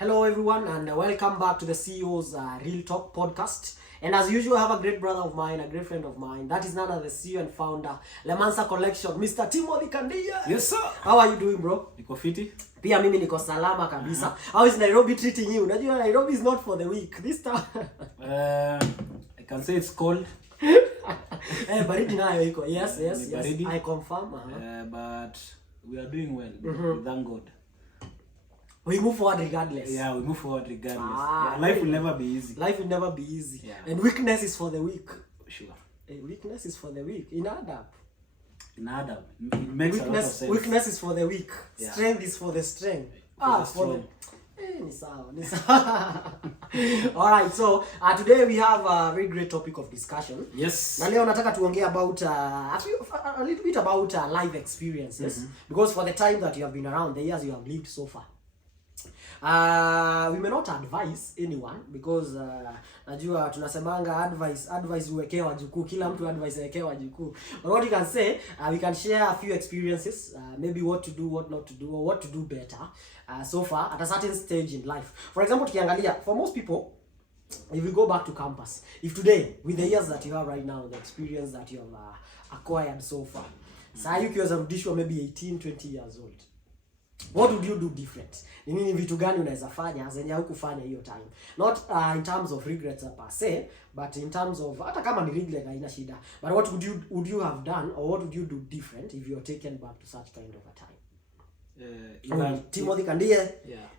Hello everyone and welcome back to the CEO's Real Talk podcast. And as usual, I have a great brother of mine, a great friend of mine. That is none other the CEO and founder, Lemansa Collection, Mr. Timothy Kandia. Yes sir. How are you doing, bro? Niko fiti. Pia mimi niko salama kabisa. How is Nairobi treating you? Unajua Nairobi is not for the weak this time. I can say it's cold. Baridi nayo iko. Yes. Baridi. I confirm. But we are doing well. We thank God. We move forward regardless. Yeah, we move forward regardless. Life will never be easy. Life will never be easy. Yeah. And weakness is for the weak. Sure. Weakness is for the weak. In Adam. It makes a lot of sense. Weakness is for the weak. Yeah. Strength is for the strength. Ni sawa. Alright, so today we have a very great topic of discussion. Yes. Na leo nataka tuongee about a little bit about life experiences. Because for the time that you have been around, the years you have lived so far. We may not advise anyone because najua tunasemanga advice uwekewa jukuu, kila mtu advice uwekewa jukuu. But what you can say, we can share a few experiences, maybe what to do, what not to do, or what to do better so far at a certain stage in life. For example, tukiangalia, for most people, if we go back to campus, if today, with the years that you have right now, the experience that you have acquired so far, saa hii ukiweza rudishwa maybe 18, 20 years old, what would you do different? Ni nini vitu gani unaweza fanya zenye hukufanya hiyo time? Not in terms of regrets per se, but in terms of hata kama ni regret haina shida. But what would you have done, or what would you do different if you are taken back to such kind of a time? Timothy Kandia,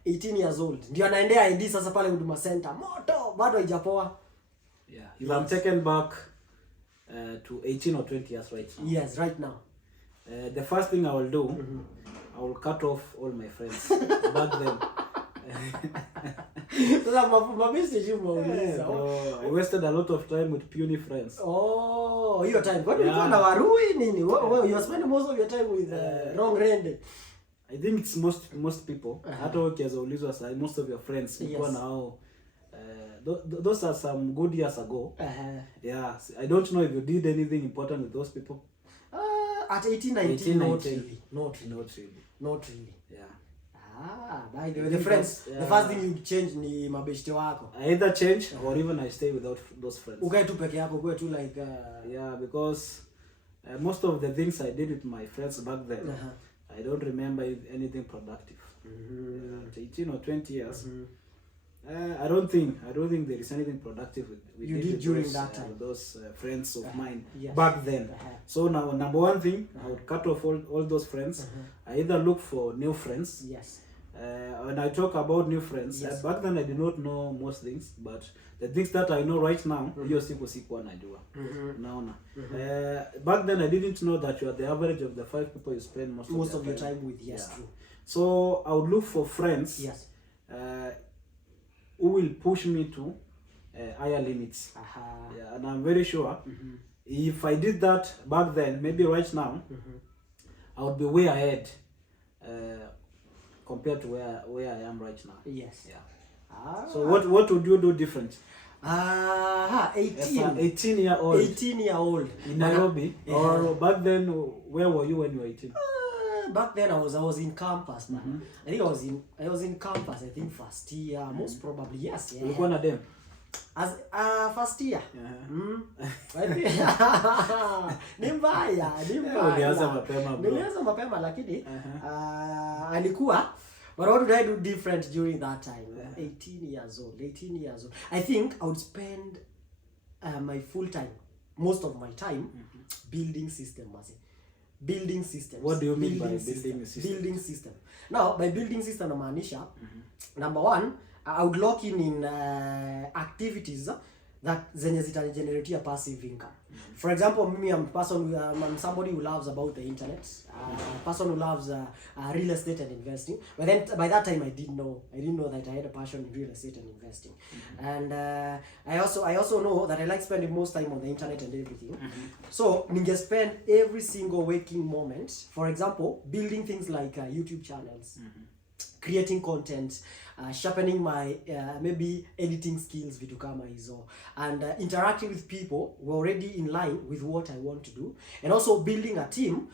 18 years old. Ndio anaendea ID sasa pale Huduma Center. Moto bado haijapoa. Yeah. If I'm taken back to 18 or 20 years right now. Yes, right now. The first thing I will do, I will cut off all my friends back then. Sasa mabisi jumauliza. I wasted a lot of time with puny friends. Oh, hiyo time. Kwa nini ulikuwa na warui nini? You are spending most of your time with wrong rende. I think it's most people. Hata ukiulizwa sasa, most of your friends mko nao. Those are some good years ago. Yeah, I don't know if you did anything important with those people. At 18, 19, not really. Not really. Yeah. By the way, the friends, the first thing you change ni mabeshte wako. I either change or even I stay without those friends. Ukae tu peke yako, ukae tu like yeah, because most of the things I did with my friends back then, I don't remember anything productive. At 18 or 20 years, I don't think there is anything productive with you did during that time. Those friends of mine yes. back then. So now, number one thing, I would cut off all those friends. I either look for new friends. Yes. When I talk about new friends, yes. Back then I did not know most things, but the things that I know right now, hiyo siku sikuwa najua. Naona. Back then I didn't know that you are the average of the 5 people you spend most of your time with. Yes, yeah. True. So I would look for friends. Yes. Who will push me to higher limits. Yeah, and I'm very sure if I did that back then, maybe right now, I would be way ahead compared to where I am right now. Yes. Yeah. So what would you do different? 18. 18-year-old. 18-year-old in Nairobi. Or back then, where were you when you were 18? Back then I was in campus, man. I think I was in campus. I think first year, most probably. Yes. Yeah. Ulikuwa na dem? As first year. Ni mbaya. Nilianza mapema lakini alikuwa. But what did I do different during that time? 18 years old. I think I would spend my full time, most of my time, building systems. Building systems. What do you mean by building systems? Building system. Now, by building system, namaanisha, number one, I would lock in activities that zenye zitanigeneratea passive income. For example, me, I'm somebody who loves about the internet, a person who loves real estate and investing. But then by that time I didn't know that I had a passion in real estate and investing. And I also know that I like spending most time on the internet and everything. So ninge spend every single waking moment, for example, building things like YouTube channels. creating content, sharpening my maybe editing skills, vitu kama hizo, and interacting with people who are already in line with what I want to do, and also building a team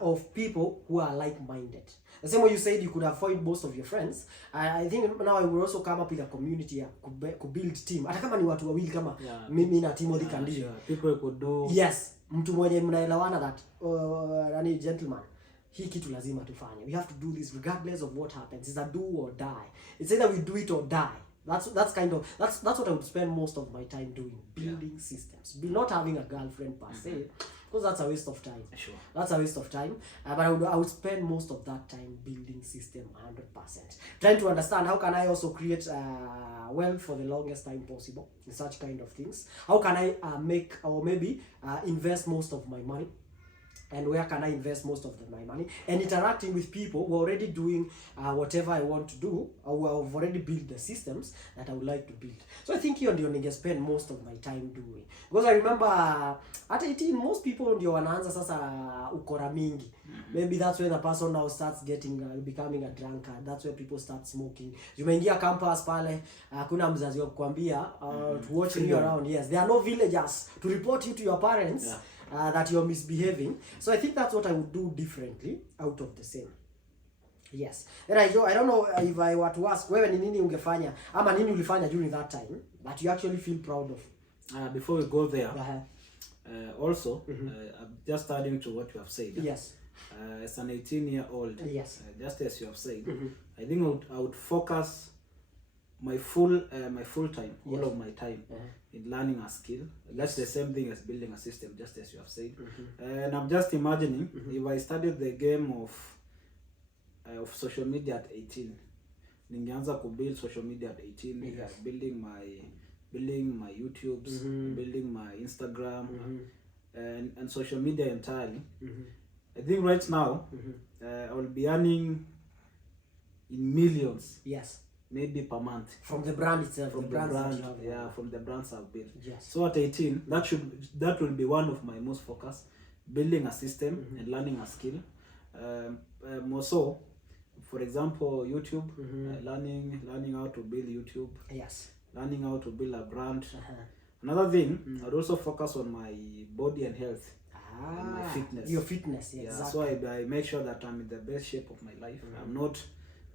of people who are like-minded. The same way you said you could avoid most of your friends, I think now I will also come up with a community to build team. Hata kama ni watu wawili kama mimi na Timothy Kandi. Sure. People could do. Yes, mtu mwenye mnaelewana that any gentleman, hii kitu lazima tufanye. We have to do this regardless of what happens. It's a do or die. It's either we do it or die. That's what I would spend most of my time doing, building systems. Not having a girlfriend per se, because that's a waste of time. Sure. That's a waste of time. But I would spend most of that time building system 100%. Trying to understand how can I also create wealth for the longest time possible in such kind of things. How can I make or maybe invest most of my money? And where can I invest most of my money? And interacting with people who are already doing whatever I want to do, or who have already built the systems that I would like to build. So I think hiyo ndio ninge spend most of my time doing. Because I remember at 18, most people ndio wanaanza sasa ukora mingi. Maybe that's where the person now starts becoming a drunkard. That's where people start smoking. Umeingia campus pale, kuna mzazi wa kukwambia watching you around. Yes, there are no villagers to report you to your parents. Yeah. That you're misbehaving. So I think that's what I would do differently out of the same. Yes. Then I don't know if I were to ask, wewe ni nini ungefanya ama nini ulifanya during that time that you actually feel proud of? Before we go there, also, I'm just adding to what you have said. Yes. As an 18-year-old, yes. Just as you have said, I think I would focus my full time, all of my time in learning a skill. That's the same thing as building a system, just as you have said. And I'm just imagining if I studied the game of social media at 18, ningeanza to build social media at 18, building my YouTubes, building my Instagram, and social media entirely. I think right now I will be earning in millions. Yes. Maybe per month from the brand itself, from the brand, from the brands I've built. Yes. So at 18, that will be one of my most focus, building a system and learning a skill. More so, for example, YouTube, learning how to build YouTube. Yes. Learning how to build a brand. Another thing, I'd also focus on my body and health. And my fitness. Your fitness, yes. Yeah, exactly. So I make sure that I'm in the best shape of my life. I'm not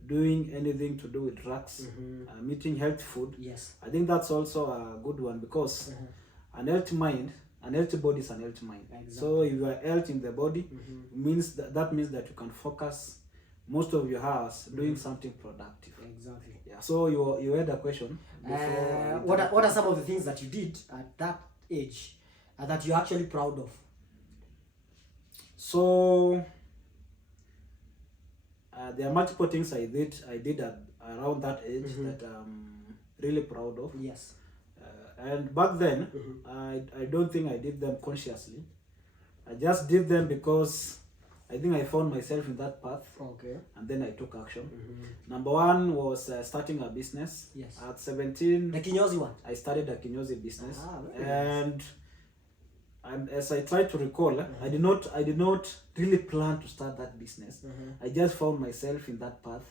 doing anything to do with drugs. I'm eating healthy food. Yes. I think that's also a good one because an healthy mind, an healthy body is an healthy mind. Exactly. So if you are healthy in the body, means that means that you can focus most of your hours doing something productive. Exactly. Yeah. So you had a question. What are some of the things that you did at that age that you're actually proud of? So there are multiple things I did around that age that I'm really proud of. Yes. And back then, I don't think I did them consciously. I just did them because I think I found myself in that path. Okay. And then I took action. Number one was starting a business. Yes. At 17. The kinyozi one? I started a kinyozi business. And nice. And as I try to recall, I did not really plan to start that business. I just found myself in that path.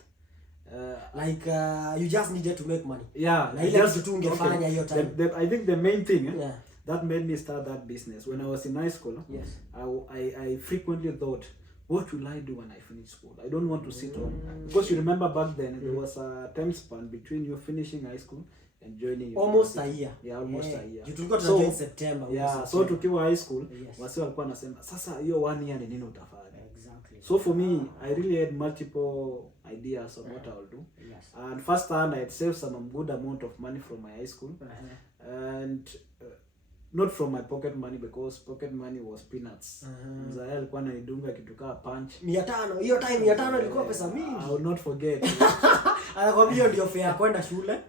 You just needed to make money. Yeah. I think the main thing that made me start that business, when I was in high school, yes, I frequently thought, what will I do when I finish school? I don't want to sit home. Because you remember back then, there was a time span between you finishing high school and joining almost a year. Yeah, almost a year. You got to join September. Yeah, so tukiwa high school, wasi walikuwa nasema, sasa hiyo 1 year ni nini utafanya? Exactly. So for me, I really had multiple ideas on what I will do. Yes. And first hand, I had saved some good amount of money from my high school. And not from my pocket money because pocket money was peanuts. Mzee alikuwa ananidunga kitu kama punch. 500. Hiyo time 500 ilikuwa pesa mingi. I will not forget. Anakwambia hiyo ndio fare ya kwenda shule.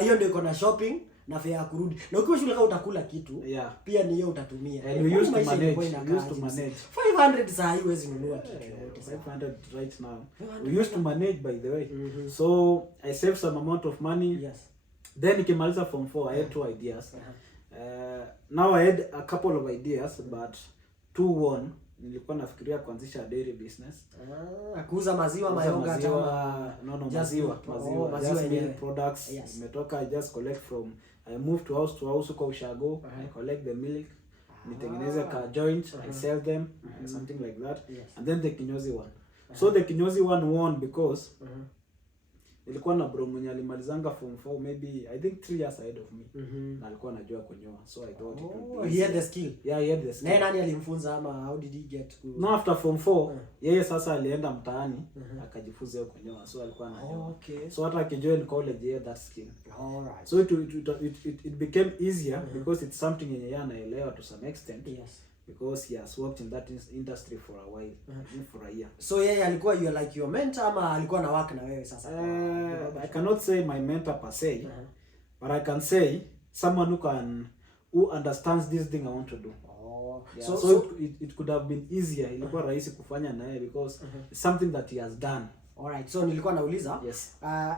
Hiyo ndio iko na shopping na fare ya kurudi. Na ukiwa shule kama utakula kitu, pia ni hiyo utatumia. And we used to manage. 500 saa hii huwezi nunua kitu yote. 500 right now. We used to manage by the way. So I saved some amount of money. Yes. Then nikimaliza form 4 I had 2 ideas. Now I had a couple of ideas but 2 won nilikuwa nafikiria kuanzisha dairy business. Kuuza maziwa, mayoga kama maziwa just yenyewe. milk products. Nimetoka, I just collect from, I move to house kwa Ushago, I collect the milk, nitengeneze ka joint, I sell them, something like that. And then the kinyozi one. So the kinyozi one won because nilikuwa na bro mwenye alimalizanga form 4 maybe I think 3 years ahead of me. Na alikuwa anajua kunyoa. So I thought it would be he had the skill. Yeah, he had the skill. Nani alimfunza ama how did he get to? No, after form 4 yeye sasa alienda mtaani akajifunza kunyoa. So alikuwa anajua. Okay. So hata akijoin college he had that skill. All right. So it became easier because it's something yenye yeye anaelewa to some extent. Yes. Because he has worked in that industry for a while, for a year. So yeye alikuwa like your mentor ama alikuwa na work na wewe sasa? I cannot say my mentor per se, but I can say someone who understands this thing I want to do. Yeah. So it could have been easier. Ilikuwa rahisi kufanya na yeye because it's something that he has done. Alright, so nilikuwa nauliza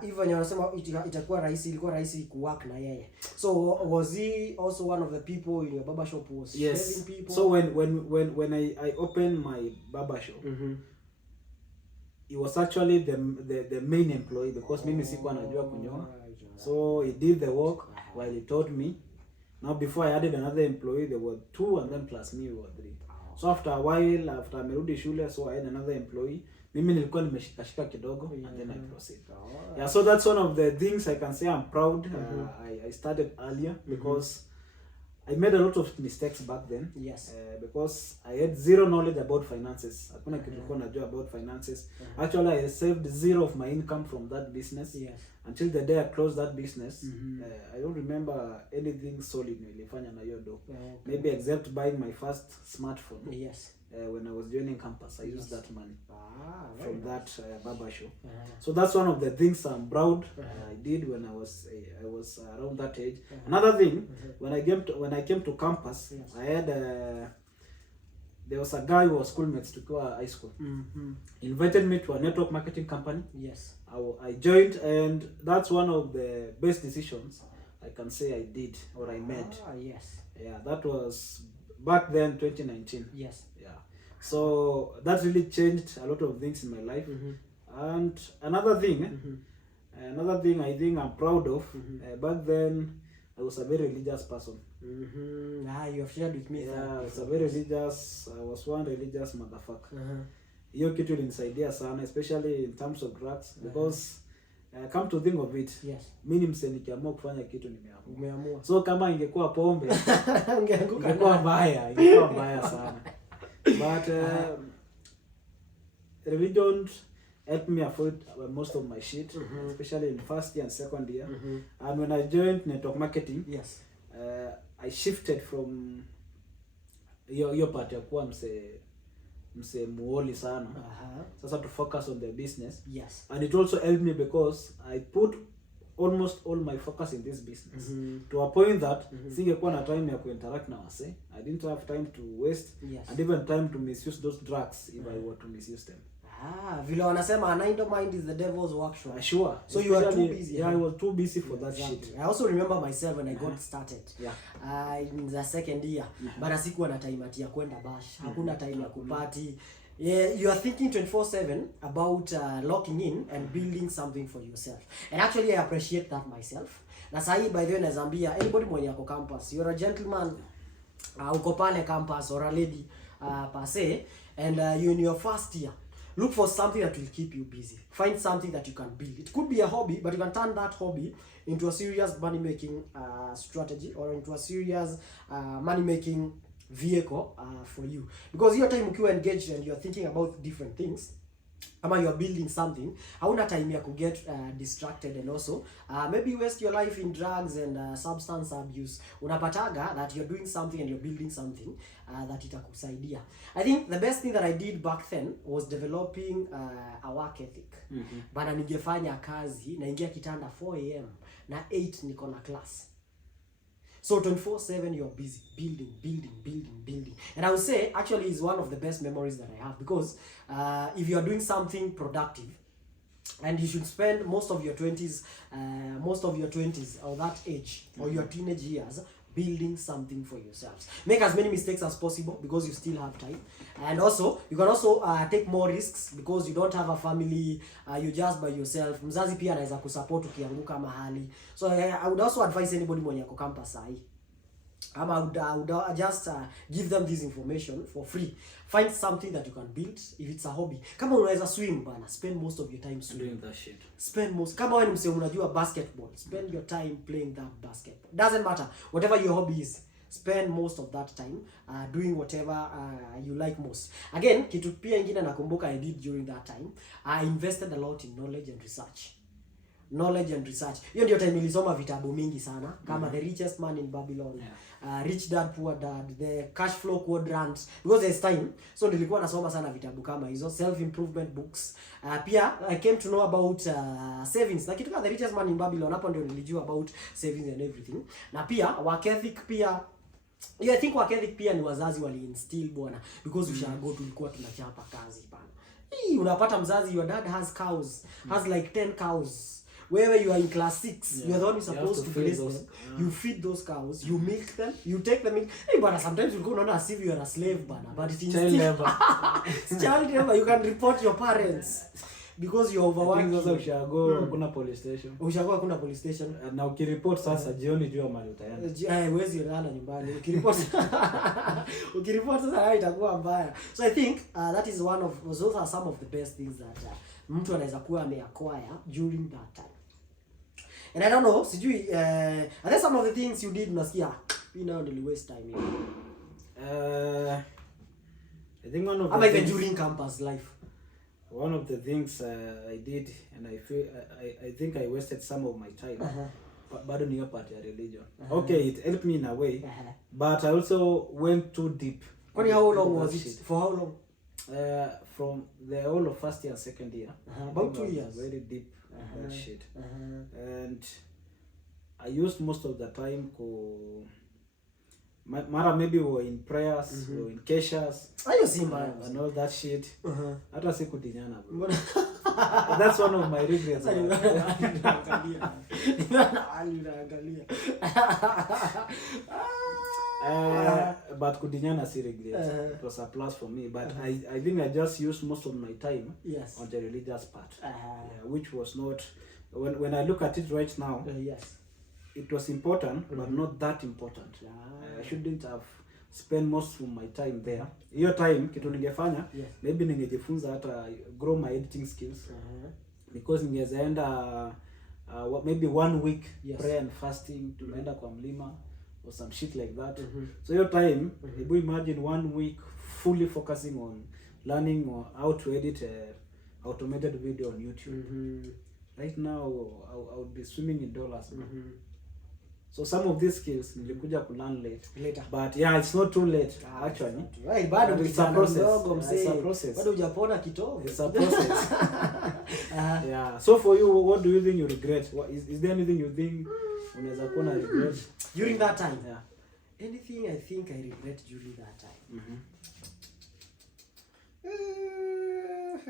hivyo wanasema itakuwa rahisi, ilikuwa rahisi kuwork na yeye. So was he also one of the people in your barber shop who was shaving people? So when I opened my barber shop, he was actually the main employee because mimi sikuwa najua kunyoa. So he did the work while he taught me. Now before I added another employee, there were 2 and then plus me were 3. So after a while, after amerudi shule, so I had another employee. Mimi nilikuwa nimeshikashika kidogo and then I proceed. Yeah, so that's one of the things I can say I'm proud. I started earlier because I made a lot of mistakes back then. Yes. Because I had zero knowledge about finances. Hakuna kitu nilikuwa najua about finances. Actually, I saved 0 of my income from that business. Yes. Until the day I closed that business. I don't remember anything solid nilifanya na hiyo do. Maybe except buying my first smartphone. Yes. When I was joining campus, I used that money from that barber shop. So that's one of the things I'm proud I did when I was around that age. Another thing, when I came to campus, I had there was a guy who was schoolmates to high school. He invited me to a network marketing company. Yes. I joined, and that's one of the best decisions I can say I did or I made. Yes. Yeah, that was back then, 2019. Yes. Yeah. So that really changed a lot of things in my life. And another thing I think I'm proud of, back then I was a very religious person. You have shared with me. Yeah, I was one religious motherfucker. Hiyo kitu ilinisaidia sana, especially in terms of drugs, because come to think of it, mimi mse nikiamua kufanya kitu nimeamua. So kama ingekuwa pombe ingekuwa mbaya sana. But religion helped me afford most of my shit, especially in first year and second year. And when I joined network marketing, I shifted from hiyo part ya kuwa mse muoli sana. Sasa to focus on the business. Yes. And it also helped me because I put almost all my focus in this business to a point that singekuwa na time ya kuinteract na wase. I didn't have time to waste and even time to misuse those drugs if I were to misuse them. Vile wanasema an idle mind is the devil's workshop. Sure. So you are too busy. Yeah, I was too busy for that shit. I also remember myself when I got started. In the second year. But sikuwa na time ya kwenda bash. Hakuna time ya kupati. Yeah, you are thinking 24/7 about locking in and building something for yourself. And actually I appreciate that myself. Na sahi by the way nazambia anybody mwenye yako campus, you're a gentleman, uko pale campus or a lady per se, and you're in your first year. Look for something that will keep you busy. Find something that you can build. It could be a hobby, but you can turn that hobby into a serious money-making strategy or into a serious money-making vehicle for you. Because your time ukiwa engaged and you're thinking about different things, ama you're building something, hauna time ya get distracted, and also maybe waste your life in drugs and substance abuse. Unapataga that you're doing something and you're building something that itakusaidia. I think the best thing that I did back then was developing a work ethic. Bana ningefanya kazi naingia kitanda 4 AM na 8 niko na class. So 24/7 you're busy building. And I would say actually is one of the best memories that I have, because if you are doing something productive, and you should spend most of your 20s or that age or your teenage years building something for yourselves. Make as many mistakes as possible because you still have time, and also you can also take more risks because you don't have a family, you're just by yourself. Mzazi pia anaweza kusupport ukianguka mahali. So I would also advise anybody mwenye ako campus sahi, I would just give them this information for free. Find something that you can build. If it's a hobby, kama unaweza swim bana, spend most of your time swimming. Doing that shit. Spend most, kama wewe ni msee unajua basketball, spend your time playing that basketball. Doesn't matter whatever your hobby is, spend most of that time doing whatever you like most. Again, kitu pia ingine nakumbuka I did during that time, I invested a lot in knowledge and research. Hiyo ndio time nilisoma vitabu mingi sana kama The Richest Man in Babylon, Rich Dad Poor Dad, The Cash Flow Quadrant, because there's time. So nilikuwa nasoma sana vitabu kama hizo, self improvement books. Pia I came to know about savings. Na kitu kama The Richest Man in Babylon, hapo ndio nilijua about savings and everything. Na pia work ethic pia, I think work ethic pia ni wazazi wali instill bwana, because ushago tulikuwa tunachapa kazi bana. Unapata mzazi, your dad has cows, has like 10 cows. Wherever you are in class 6, you are the one who's supposed to raise them. You feed those cows, you milk them, you take them in. Hey, but sometimes you go on as if you are a slave, bana. But it's Child labor. Child labor. You can report your parents because you're overworking. Sasa ushago kuna police station. Ushago kuna police station. Na ukireport sasa jioni jua mali utaenda. Huwezi lala nyumbani. Ukireport sasa itakuwa mbaya. So I think that is those are some of the best things that mtu anaweza kuwa ameacquire during that time. And I don't know, sijui, are there some of the things you did unasikia, nili waste time here? I think one of the even during campus life. One of the things I did, and I think I wasted some of my time, bado ni part ya religion. Okay, it helped me in a way, but I also went too deep. How long was it? For how long? From the whole of first year and second year. About 2 years. Very deep. That shit. And I used most of the time mara maybe we were in prayers, we were in keshas, and all that shit. Hata sikudinyana bro. That's one of my regrets. But kudinyana si regret. It was a plus for me, but I think I just used most of my time on the religious part, which was not, when I look at it right now, it was important, but not that important. I shouldn't have spent most of my time there. Hiyo time kitu ningefanya, maybe ningejifunza hata grow my editing skills, because ningezaenda maybe 1 week prayer and fasting, tunaenda kwa mlima or some shit like that. So your time, you imagine 1 week fully focusing on learning or how to edit a automated video on YouTube. Right now I would be swimming in dollars. So some of these skills nilikuja ku learn later. But yeah, it's not too late actually. Right, bado it's a process. It's a process. Bado hujapona kitovu. It's a process. Yeah. So for you, what do you think you regret? Is there anything you think unaweza kuwa na regret during that time? Anything I think I regret during that time.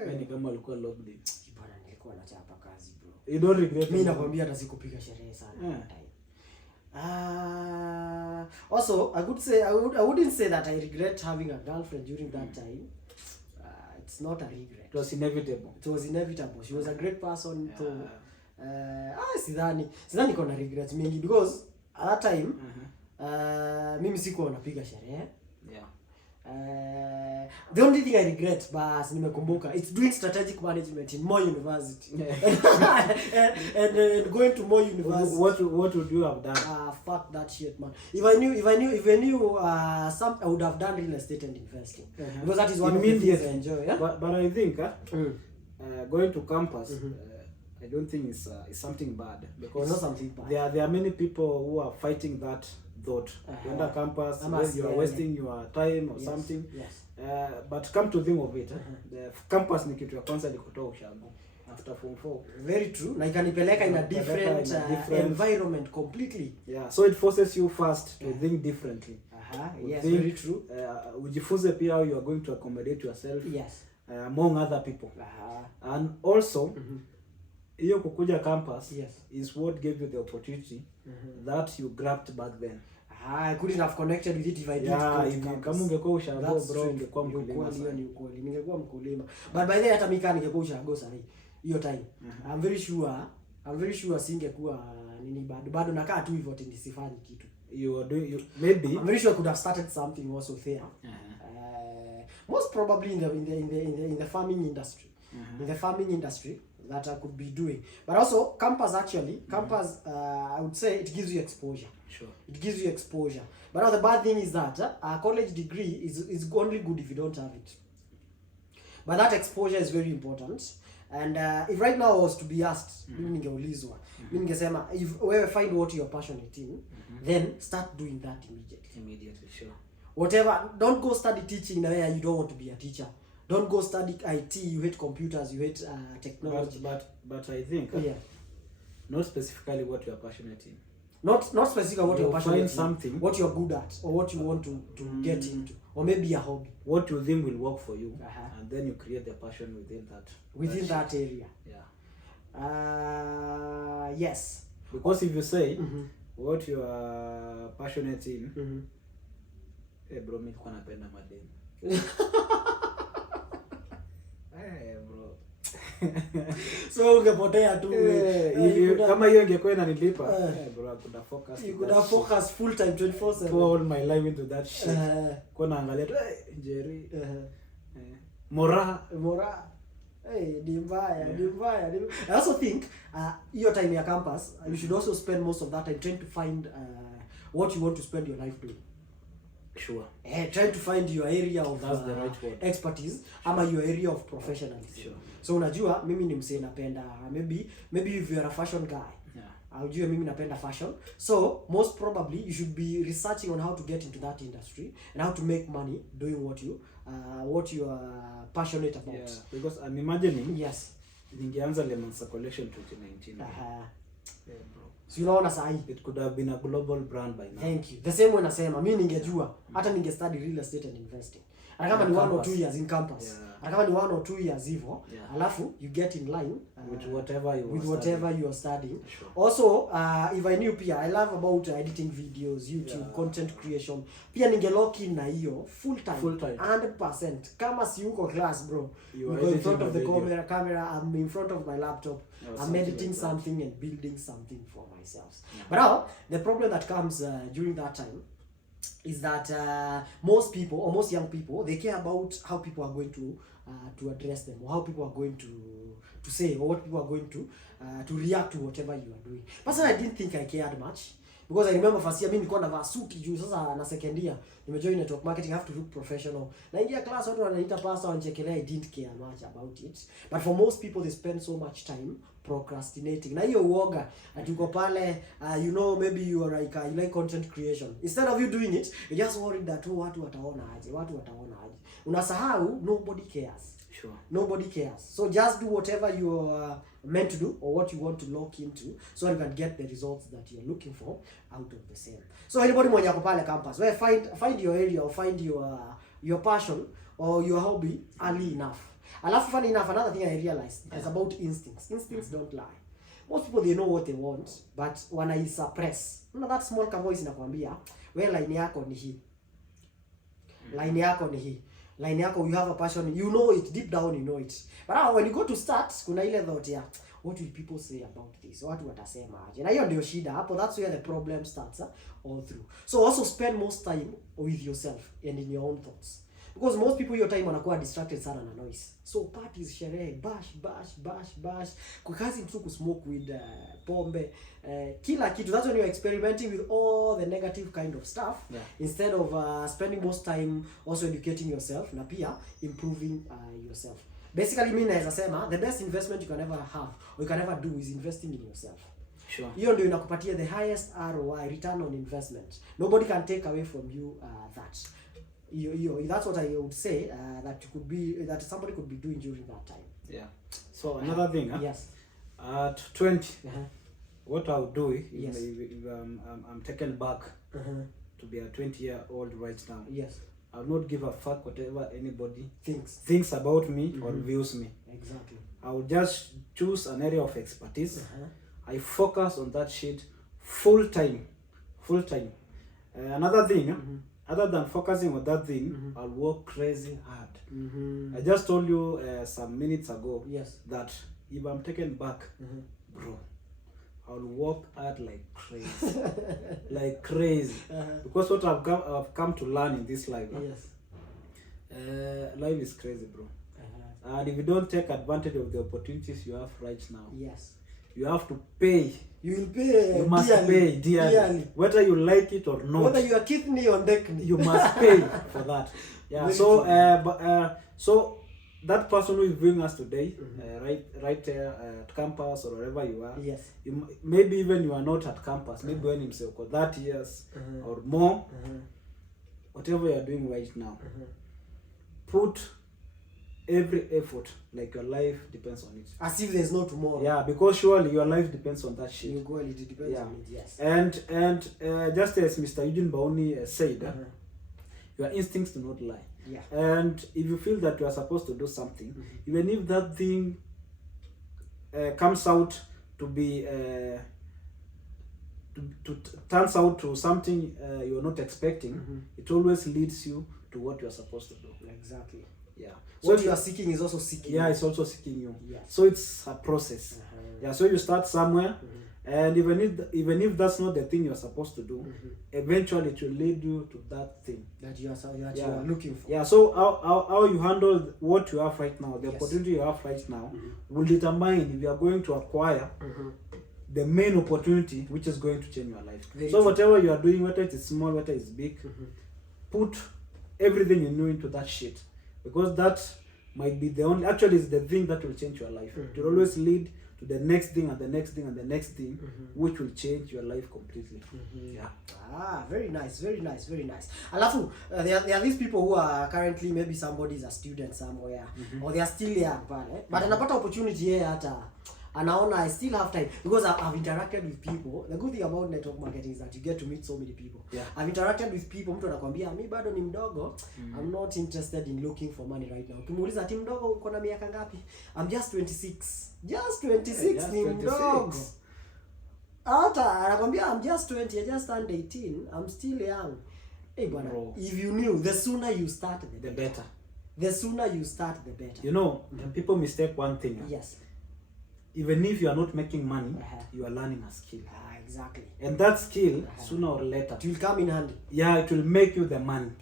Yaani kama alikuwa locked in. Bwana nilikuwa nachapa kazi bro. You don't regret? Mimi nakwambia hata sikupiga sherehe sana that time. Also, I wouldn't say that I regret having a girlfriend during that time. It's not a regret. It was inevitable. It was inevitable. She was a great person. Sidhani kuna regrets mingi because at that time mimi sikuwa napiga sherehe. The only thing I regret, but nimekumbuka, it's doing strategic management in Moi University. and going to Moi University. What would you have done? Fuck that shit, man. If I knew I would have done real estate and investing. Because that is one of the things I enjoy. But I think going to campus, I don't think it's something bad, because it's not something bad. There are many people who are fighting that thought. You're on campus, you are wasting your time or something. But come to think of it, the campus ni kitu ya kwanza ni kutoa ushago after form 4. Very true. Na ikanipeleka in a different environment completely. So it forces you first to think differently. Yes, very true. Ujifunze pia how you are going to accommodate yourself among other people. And also hiyo kukuja campus is what gave you the opportunity that you grabbed back then. I couldn't have connected with it if I didn't Yeah, go to if campus. kama ungekuwa ushago That's bro, true. ungekuwa mkulima Hiyo sana. ni ukweli. Ningekuwa mkulima. But by the way hata mimi kama ningekuwa ushago sasa hiyo time. I'm very sure singekuwa nini bado nakaa tu hivyo nisifanye kitu. You are doing maybe I'm very sure I could have started something also there. Most probably in the farming industry. In the farming industry that I could be doing. But also campus I would say it gives you exposure. sure. It gives you exposure. But now the bad thing is that a college degree is only good if you don't have it. But that exposure is very important. And if right now I was to be asked, mimi ningeulizwa, mimi ningesema if wewe find what you're passionate in, then start doing that Immediately, sure. Whatever, don't go study teaching where you don't want to be a teacher. Don't go study IT, you hate computers, you hate technology. But I think not specifically what you are passionate in. Not specifically what you're passionate in. Find something what you're good at or what you want to get into, or maybe a hobby. What you think will work for you, and then you create the passion within that area. Yeah. Yes. Because if you say what you are passionate in, hey bro, mimi nilikuwa napenda madeni. Hey bro. So ungepotea tu. Kama hiyo ingekuwa inanilipa, bro, I could have focused. You could have focused full time 24/7. Pour all my life into that shit. Kwa naangalia tu Jerry. Mora. Hey, ni mbaya. I also think your time at campus, you should also spend most of that time trying to find what you want to spend your life doing. Sure. Trying to find your area of that's the right word. Expertise ama your area of professionalism. Sure. So unajua mimi ni msee napenda maybe if you are a fashion guy. Unajua mimi napenda fashion. So most probably you should be researching on how to get into that industry and how to make money doing what you are passionate about. Yeah, because I'm imagining ningeanza Lemonsa collection 2019. Yeah, bro. So unaona sahi it could have been a global brand by now. Thank you. The same way nasema mimi ningejua hata ningestudy real estate and investing. Hata kama ni 1 or 2 years in campus. Hata kama ni 1 or 2 years hivyo, alafu you get in line with whatever you are studying. Sure. Also, if I knew pia I love about editing videos, YouTube, content creation. Pia ningelock in na hiyo full time 100%. Kama si uko class bro. You go in front of the camera, I'm in front of my laptop. I'm editing something and building something for myself. But now, the problem that comes during that time is that most people or most young people, they care about how people are going to address them, or how people are going to say, or what people are going to react to whatever you are doing. Personally, I didn't think I cared much, because I remember first year mimi nilikuwa navaa suit juu sasa na second year nimejoin network marketing, I have to look professional. Naingia class watu wananiita pasta wanchekelea, I didn't care much about it. But for most people, they spend so much time procrastinating. Na hiyo uoga ati uko pale maybe you are like you like content creation. Instead of you doing it, you just worried that watu wataona aje. Unasahau nobody cares. Sure. Nobody cares. So just do whatever you are meant to do or what you want to lock into, so you can get the results that you're looking for out of the same. So anybody mwenye ako pale campus, where find your area or find your passion or your hobby early enough. Alafu funny enough, another thing I realized is about instincts. Instincts don't lie. Most people, they know what they want, but wanai-suppress. That small voice inakwambia, line yako ni hii. Line yako, you have a passion, you know it, deep down you know it. But now when you go to start, kuna ile thought ya, what will people say about this? Watu watasema aje? Na hiyo ndio shida hapo. That's where the problem starts all through. So also spend most time with yourself and in your own thoughts. Because most people your time wanakuwa distracted sana na noise. So parties, sherehe, bash. Kwa kazi tu kusmoke weed, pombe, kila kitu. That's when you're experimenting with all the negative kind of stuff, instead of spending most time also educating yourself na pia improving yourself. Basically mimi naweza sema the best investment you can ever have or you can ever do is investing in yourself. Sure. Hiyo ndio inakupatia the highest ROI, return on investment. Nobody can take away from you that. That's what I would say that somebody could be doing during that time. Yeah. So another thing, yes. At 20, what I would do if I'm taken back to be a 20-year-old right now. Yes. I will not give a fuck whatever anybody thinks about me or views me. Exactly. I will just choose an area of expertise. I focus on that shit full time. Another thing, other than focusing on that thing, I'll work crazy hard. I just told you some minutes ago that if I'm taken back, bro, I'll work hard like crazy. Like crazy. Because what I've come to learn in this life, life is crazy, bro. And if you don't take advantage of the opportunities you have right now, you have to pay. You will pay. You must pay dearly. Whether you like it or not. Whether you are kidney or deck, you must pay for that. Yeah. So so that person who is viewing us today, right at campus or wherever you are, maybe even you are not at campus, maybe when himself for 30 years or more, whatever you are doing right now, put every effort, like your life depends on it. As if there's no tomorrow. Yeah, because surely your life depends on that shit. It depends on it, yes. And just as Mr. Eugene Baoni said, your instincts do not lie. Yeah. And if you feel that you are supposed to do something, even if that thing comes out to be turns out to something you're not expecting, it always leads you to what you are supposed to do. Exactly. Yeah. So what you are seeking is also seeking. Yeah, it's also seeking you. Yes. So it's a process. Yeah. So you start somewhere, and even if that's not the thing you're supposed to do, eventually it will lead you to that thing that you are looking for. Yeah. So how you handle what you have right now, the opportunity you have right now, will determine if you are going to acquire the main opportunity which is going to change your life. So whatever you are doing, whether it is small, whether it's big, put everything you know into that shit. Because that might be the only, actually it's the thing that will change your life. It will always lead to the next thing and the next thing and the next thing, which will change your life completely. Yeah. Ah, very nice, very nice, very nice. Alafu, there are these people who are currently, maybe somebody's a student somewhere, or they are still young, but anapata opportunity here hata anaona I still have time, because I've interacted with people. The good thing about network marketing is that you get to meet so many people. I've interacted with people, mtu anakuambia mimi bado ni mdogo, I'm not interested in looking for money right now. Ukimuuliza ati mdogo uko na miaka ngapi? I'm just 26. Just 26 ni mdogo. Hata anakuambia I'm just 20, I just turned 18, I'm still young. Hey bwana, if you knew, the sooner you start the better. The sooner you start the better. You know, people mistake one thing. Yes. Even if you are not making money, you are learning a skill. Exactly. And that skill, sooner or later, it will come in handy. Yeah, it will make you the money.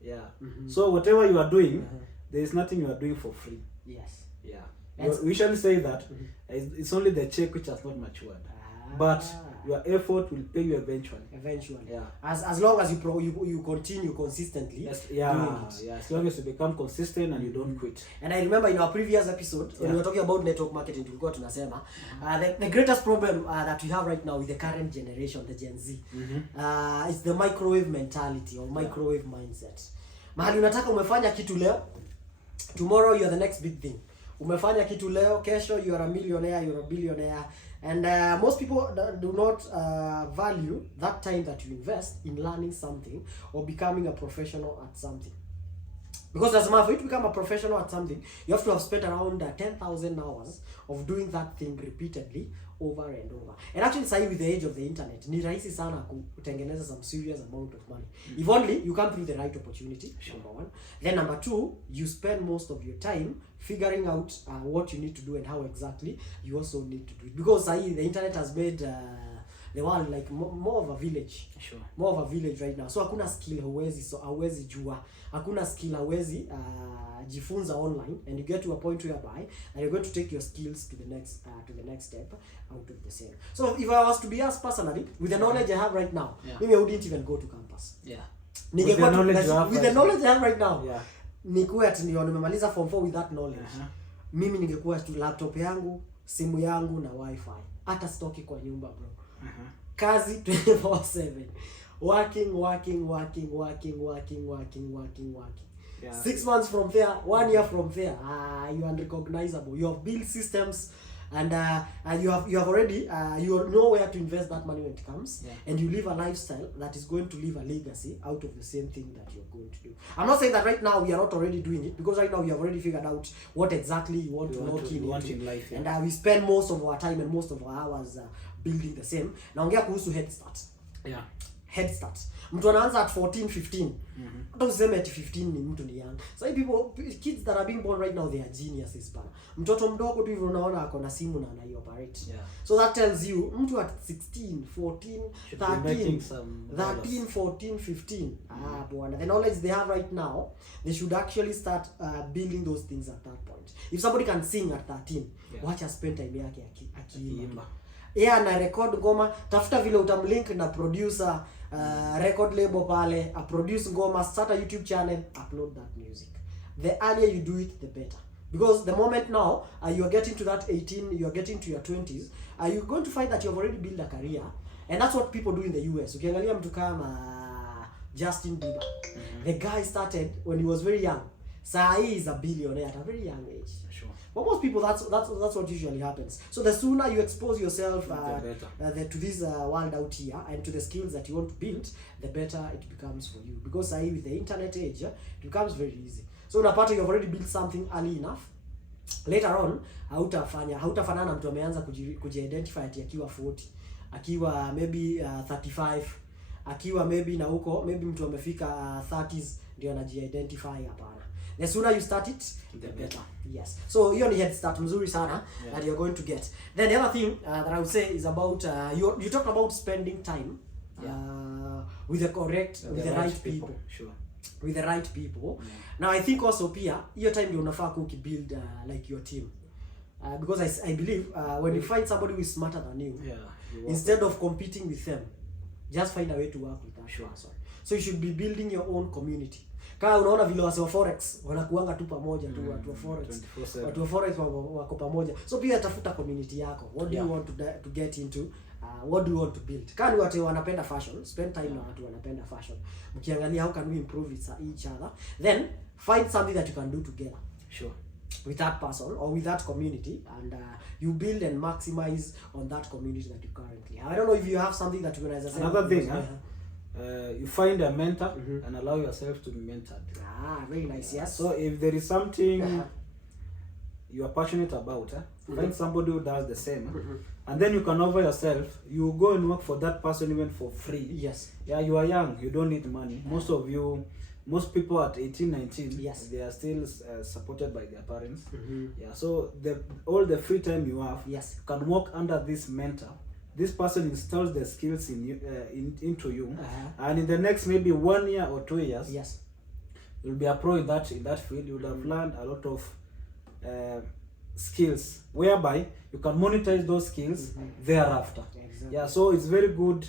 Yeah. So whatever you are doing, there is nothing you are doing for free. Yes. Yeah. We usually say that it's only the check which has not matured. But your effort will pay you eventually. Yeah. As long as you continue consistently. Doing it. Yeah. As long as you become consistent and you don't quit. And I remember in our previous episode when we were talking about network marketing, tulikuwa tunasema the greatest problem that we have right now with the current generation, the Gen Z, is the microwave mentality or microwave mindset. Mahali unataka umefanya kitu leo, tomorrow you are the next big thing. Umefanya kitu leo, kesho you are a millionaire, you are a billionaire. And most people do not value that time that you invest in learning something or becoming a professional at something. Because as a matter, for you to become a professional at something, you have to have spent around 10,000 hours of doing that thing repeatedly over and over. And actually, say with the age of the internet, ni rahisi sana kutengeneza some serious amount of money. If only you come through the right opportunity, number one. Then number two, you spend most of your time figuring out what you need to do and how exactly you also need to do it. Because the internet has made the world like more of a village. Sure. More of a village right now. So hakuna skill hauwezi jua. Hakuna skill hauwezi jifunza online, and you get to a point whereby and you're going to take your skills to the next step out of the same. So if I was to be asked personally, with the knowledge I have right now, maybe I wouldn't even go to campus. Yeah. With the knowledge I have right now. Yeah. Nikuwa ati ndio nimemaliza form 4 with that knowledge. Mimi ningekuwa tu laptop yangu, simu yangu na wifi. Hata stoki kwa nyumba bro. Kazi 24/7. Working. Yeah. 6 months from there, 1 year from there, you are unrecognizable. You have built systems, and you have already you know where to invest that money when it comes, and you live a lifestyle that is going to leave a legacy out of the same thing that you're going to do. I'm not saying that right now we are not already doing it, because right now we have already figured out what exactly you want to lock in life, and we spend most of our time and most of our hours building the same. Naongea kuhusu head start. Yeah. head start. Mtu anaanza at 14 15. Hata useme at 15 ni mtu ni young. So kids that are being born right now, they are geniuses bana. Mtoto mdogo tu hivyo unaona ako na simu na anaioperate. Yeah. So that tells you mtu at 16, 14, 13, 14, 15. Bwana. The knowledge they have right now, they should actually start building those things at that point. If somebody can sing at 13, watch us spend time yake akiimba. Na record ngoma, tafuta vile utamlink na producer, record label pale, produce ngoma, start a YouTube channel, upload that music. The earlier you do it, the better. Because the moment now you are getting to that 18, you are getting to your 20s, you're going to find that you've already built a career, and that's what people do in the US. Ukiangalia mtu kama Justin Bieber, the guy started when he was very young. So he is a billionaire at a very young age. Sure. For most people, that's what usually happens. So the sooner you expose yourself to this world out here and to the skills that you want to build, the better it becomes for you. Because with the internet age, it becomes very easy. So unapata you've already built something early enough. Later on, hautafanana mtu ameanza kuji-identify akiwa 40, akiwa maybe 35, akiwa maybe na huko maybe mtu amefika 30s ndio anaji-identify. Hapana. The sooner you start it, the better. Yes. So hiyo ni head start mzuri sana that you're going to get. Then the other thing that I would say is about you talk about spending time with the right people. Sure. With the right people. Now I think also pia hiyo time ndio unafaa build like your team. Because I believe when you find somebody who is smarter than you, instead of competing with them, just find a way to work with that person. So you should be building your own community. Kama unaona vile wase wa forex wanakuanga tu pamoja tu, watu wa forex. Watu wa forex wako pamoja. So pia tafuta community yako. What do you want to get into? What do you want to build? Kama ni watu wanapenda fashion, spend time na watu wanapenda fashion. Mkiangalia how can we improve each other? Then find something that you can do together. Sure. With that person or with that community, and you build and maximize on that community that you currently have. I don't know if you have something that you can say. Another thing, you find a mentor and allow yourself to be mentored. Very nice. Yes. So if there is something you are passionate about, find somebody who does the same, and then you can offer yourself. You go and work for that person even for free. Yes. Yeah, you are young. You don't need money. Most people at 18, 19, they are still supported by their parents. Yeah. So all the free time you have, you can work under this mentor. This person installs the skills into you, and in the next maybe 1 year or 2 years, you'll be a pro in that field. You'll have learned a lot of skills, whereby you can monetize those skills thereafter. Exactly. Yeah, so it's very good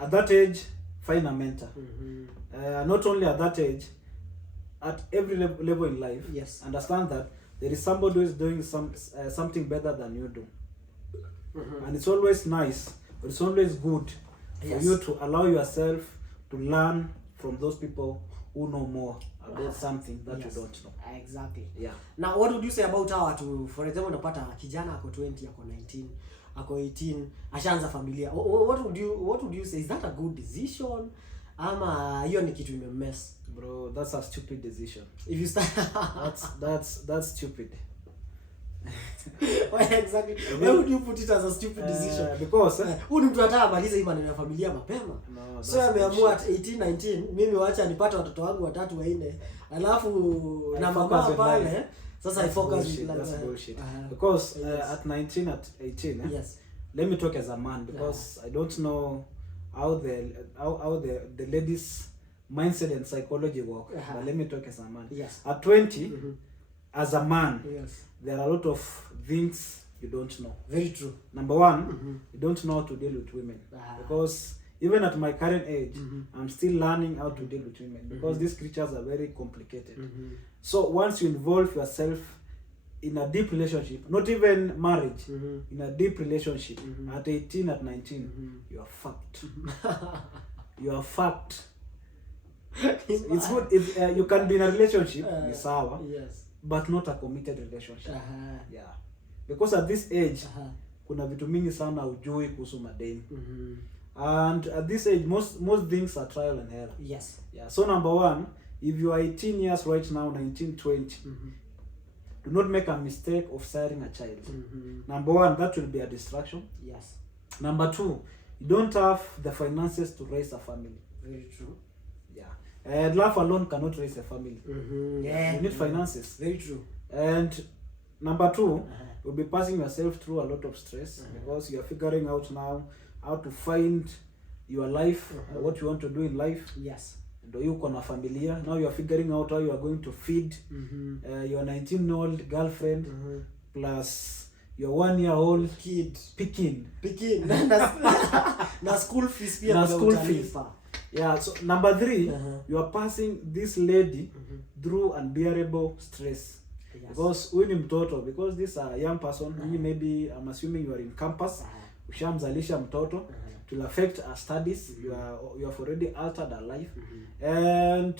at that age. Find a mentor. Not only at that age, at every level in life. Yes. Understand that there is somebody who is doing something better than you do. And it's always nice, but it's always good for you to allow yourself to learn from those people who know more about something that you don't know. Exactly. Yeah. Now, what would you say about for example, unapata kijana ako 20, ako 19, ako 18, ashaanza familia. What would you say? Is that a good decision? Ama hiyo ni kitu imemess? Bro, that's a stupid decision. If you start that's stupid. Exactly. Why would you put it as a stupid decision? Because huyu mtu anataka amalize hii maneno ya familia mapema. So ameamua at 18, 19, mimi waacha nipate watoto wangu 3 4, alafu na mama pale. Sasa I focus with life. That's bullshit. Because at 19, at 18, let me talk as a man, because I don't know how the ladies' mindset and psychology work. But let me talk as a man. At 20, as a man, there are a lot of things you don't know. Very true. Number one, you don't know how to deal with women. Because even at my current age, I'm still learning how to deal with women. Because these creatures are very complicated. So once you involve yourself in a deep relationship, not even marriage, in a deep relationship, at 18, at 19, you are fucked. You are fucked. It's good if you can be in a relationship, but not a committed relationship. Yeah. Because at this age, kuna vitu mingi sana hujui kuhusu madeni. And at this age, most things are trial and error. Yes. Yeah. So number one, if you are 18 years right now, 19, 20, do not make a mistake of siring a child. Number one, that will be a distraction. Yes. Number two, you don't have the finances to raise a family. Very true. Yeah. And love alone cannot raise a family. Yeah. You need finances. Very true. And number 2, you'll be passing yourself through a lot of stress because you're figuring out now how to find your life, what you want to do in life. Yes. Ndio yuko na familia. Now you're figuring out how you are going to feed your 19-year-old girlfriend plus your 1-year-old kid. Picking. Na school fees pia. Na school fees. Yeah, so number 3, you are passing this lady through unbearable stress. Yes. Because when you mtoto, because this a young person, maybe I'm assuming you are in campus, ushamzalisha mtoto, it will affect her studies. You have already altered her life. And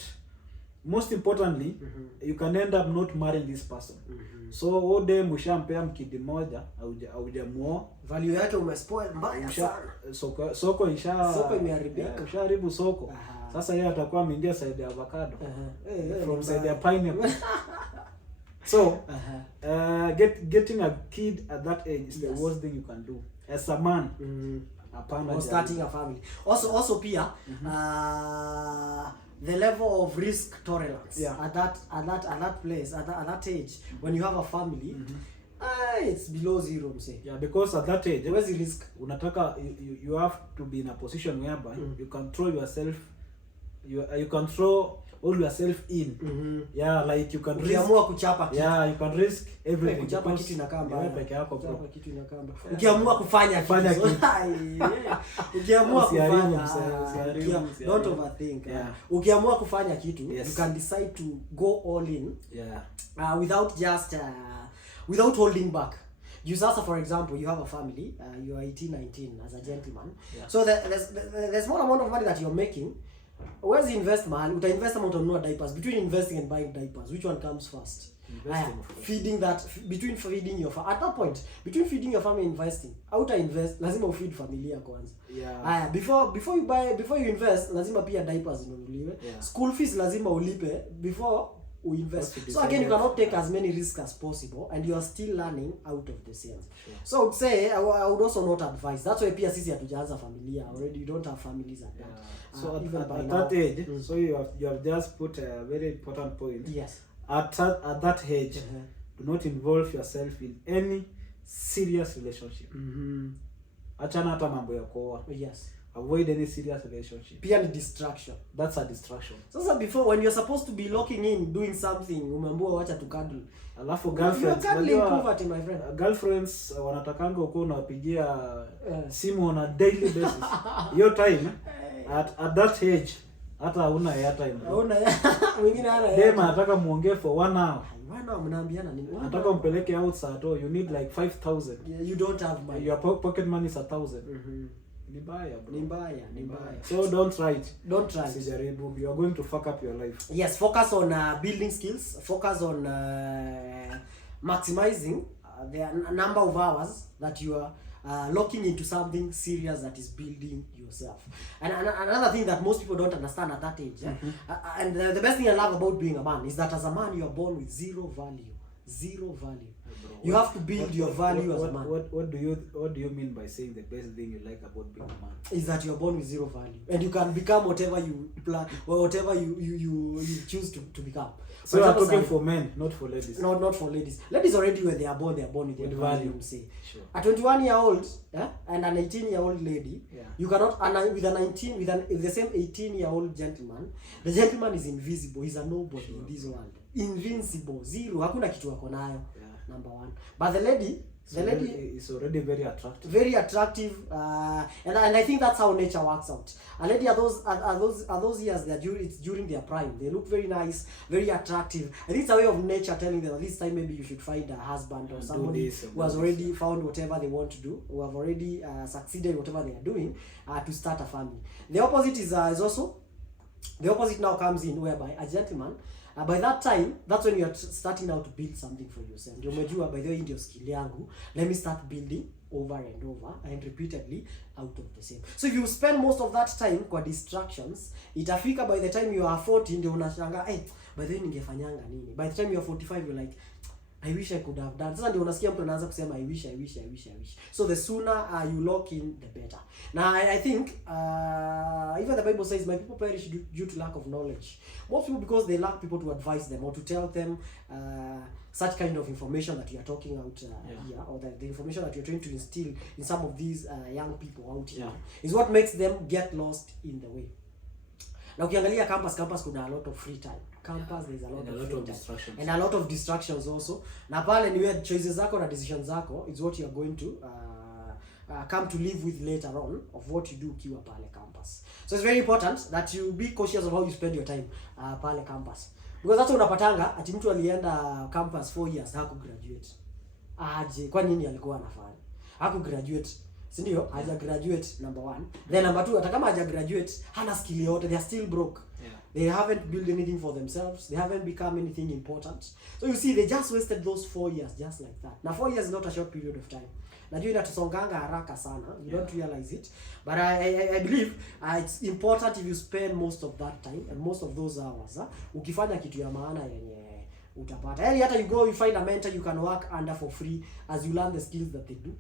most importantly, you can end up not marrying this person. So all day mushampea mkidi moja haujamuoa, value yake umespoil mbaya sana. Soko imeharibika. Ushaharibu soko. Sasa yeye atakuwa ameingia side ya avocado. From side ya pineapple. So, getting a kid at that age is the worst thing you can do as a man. Or starting a family. Also pia, the level of risk tolerance at that place, at that age, when you have a family, it's below 0, I'm saying. Yeah, because at that age, where's the risk? Unataka you have to be in a position whereby you control yourself. You control all yourself in. Yeah, like you can ukiamua kuchapa kitu. Yeah, you can risk everything. Kuchapa kitu inakaa mbaya. Wewe peke yako bro. Kuchapa kitu inakaa mbaya. Ukiamua kufanya kitu. Ukiamua kufanya don't overthink. Ukiamua kufanya kitu, you can decide to go all in. Yeah. Without holding back. You sasa, for example, you have a family, you are 18, 19 as a gentleman. Yeah. So there's small amount of money that you're making. Where's the invest man? Uta-invest amount of diapers. Between investing and buying diapers, which one comes first? Feeding between feeding your at that point, between feeding your family and investing, invest, lazima ufeed familia kwanza. Yeah. Before you invest, lazima pia diapers zinunuliwe. Yeah. School fees lazima ulipe before we invest. So again, you cannot take as many risks as possible, and you are still learning out of the scenes. Sure. So I would say, I would also not advise. That's why pia sisi hatujaanza familia already. You don't have families at that. So at that age, so you have just put a very important point. Yes. At that age, do not involve yourself in any serious relationship. Achana hata mambo ya kuoa. Yes. Avoid any serious relationship. Pia ni distraction. That's a distraction. Sasa before, when you're supposed to be locking in, doing something, umeambiwa wacha to cuddle. Alafu girlfriends, poverty, my friend. Girlfriends wanatakanga uko unapigia simu on a daily basis. Your time at that age hata huna airtime. Wengine hana. Dem anataka muongee for 1 hour. 1 hour mnaambiana nini? Anataka umpeleke out saa to, you need like 5,000. Yeah, you don't have money. Your pocket money is 1,000. Ni mbaya. So don't try it. Sijaribu. You are going to fuck up your life. Yes, focus on building skills. Focus on maximizing the number of hours that you are locking into something serious that is building yourself. And another thing that most people don't understand at that age, and the best thing I love about being a man is that as a man you are born with zero value. You have to build your value as a man. What do you mean by saying the best thing you like about being a man? Is that you're born with zero value, and you can become whatever you plan or whatever you choose to become. So you're talking for men, not for ladies. Not for ladies. Ladies already when they are born with value. Say sure. A 21-year-old and an 18-year-old lady, you cannot with the same 18-year-old gentleman. The gentleman is invisible. He's a nobody in this world. Invincible, zero. Hakuna kitu wako nayo. Number 1. But the lady is already very attractive. And I think that's how nature works out. A lady are those years it's during their prime. They look very nice, very attractive. I think it's a way of nature telling them at this time maybe you should find a husband or somebody who has already found whatever they want to do, who have already succeeded in whatever they are doing, to start a family. The opposite is also the opposite now comes in, whereby a gentleman, by that time, that's when you are starting out to build something for yourself. Ndio umejua, by the way, ndio skill yangu. Let me start building over and over and repeatedly out of the same. So if you spend most of that time kwa distractions, itafika by the time you are 40 ndio unashanga, by the way ningefanyanga nini? By the time you are 45 you're like, I wish I could have done. Sasa ndio unasikia mtu anaanza kusema I wish. So the sooner you lock in, the better. Now I think even the Bible says my people perish due to lack of knowledge. Most people because they lack people to advise them or to tell them such kind of information that you are talking out here, or the information that you're trying to instill in some of these young people out here is what makes them get lost in the way. Na ukiangalia campus kuna a lot of free time. There's a lot of distractions. And a lot of distractions also. Na pale ni weird choices zako na decisions zako is what you are going to come to live with later on of what you do ukiwa pale campus. So it's very important that you be cautious of how you spend your time pale campus. Because hata unapatanga ati mtu alienda campus 4 years haku graduate. Aje, kwa nini alikuwa anafanya? Haku graduate. Si ndio? Haja graduate number 1. Then number 2, hata kama haja graduate hana skill yote, they are still broke. They haven't built anything for themselves. They haven't become anything important. So you see, they just wasted those 4 years just like that. Now 4 years is not a short period of time. Najua inatusonganga haraka sana. You don't realize it. But I believe it's important if you spend most of that time and most of those hours ukifanya kitu ya maana yenye utapata. Yaani hata you go, you find a mentor you can work under for free as you learn the skills that they do.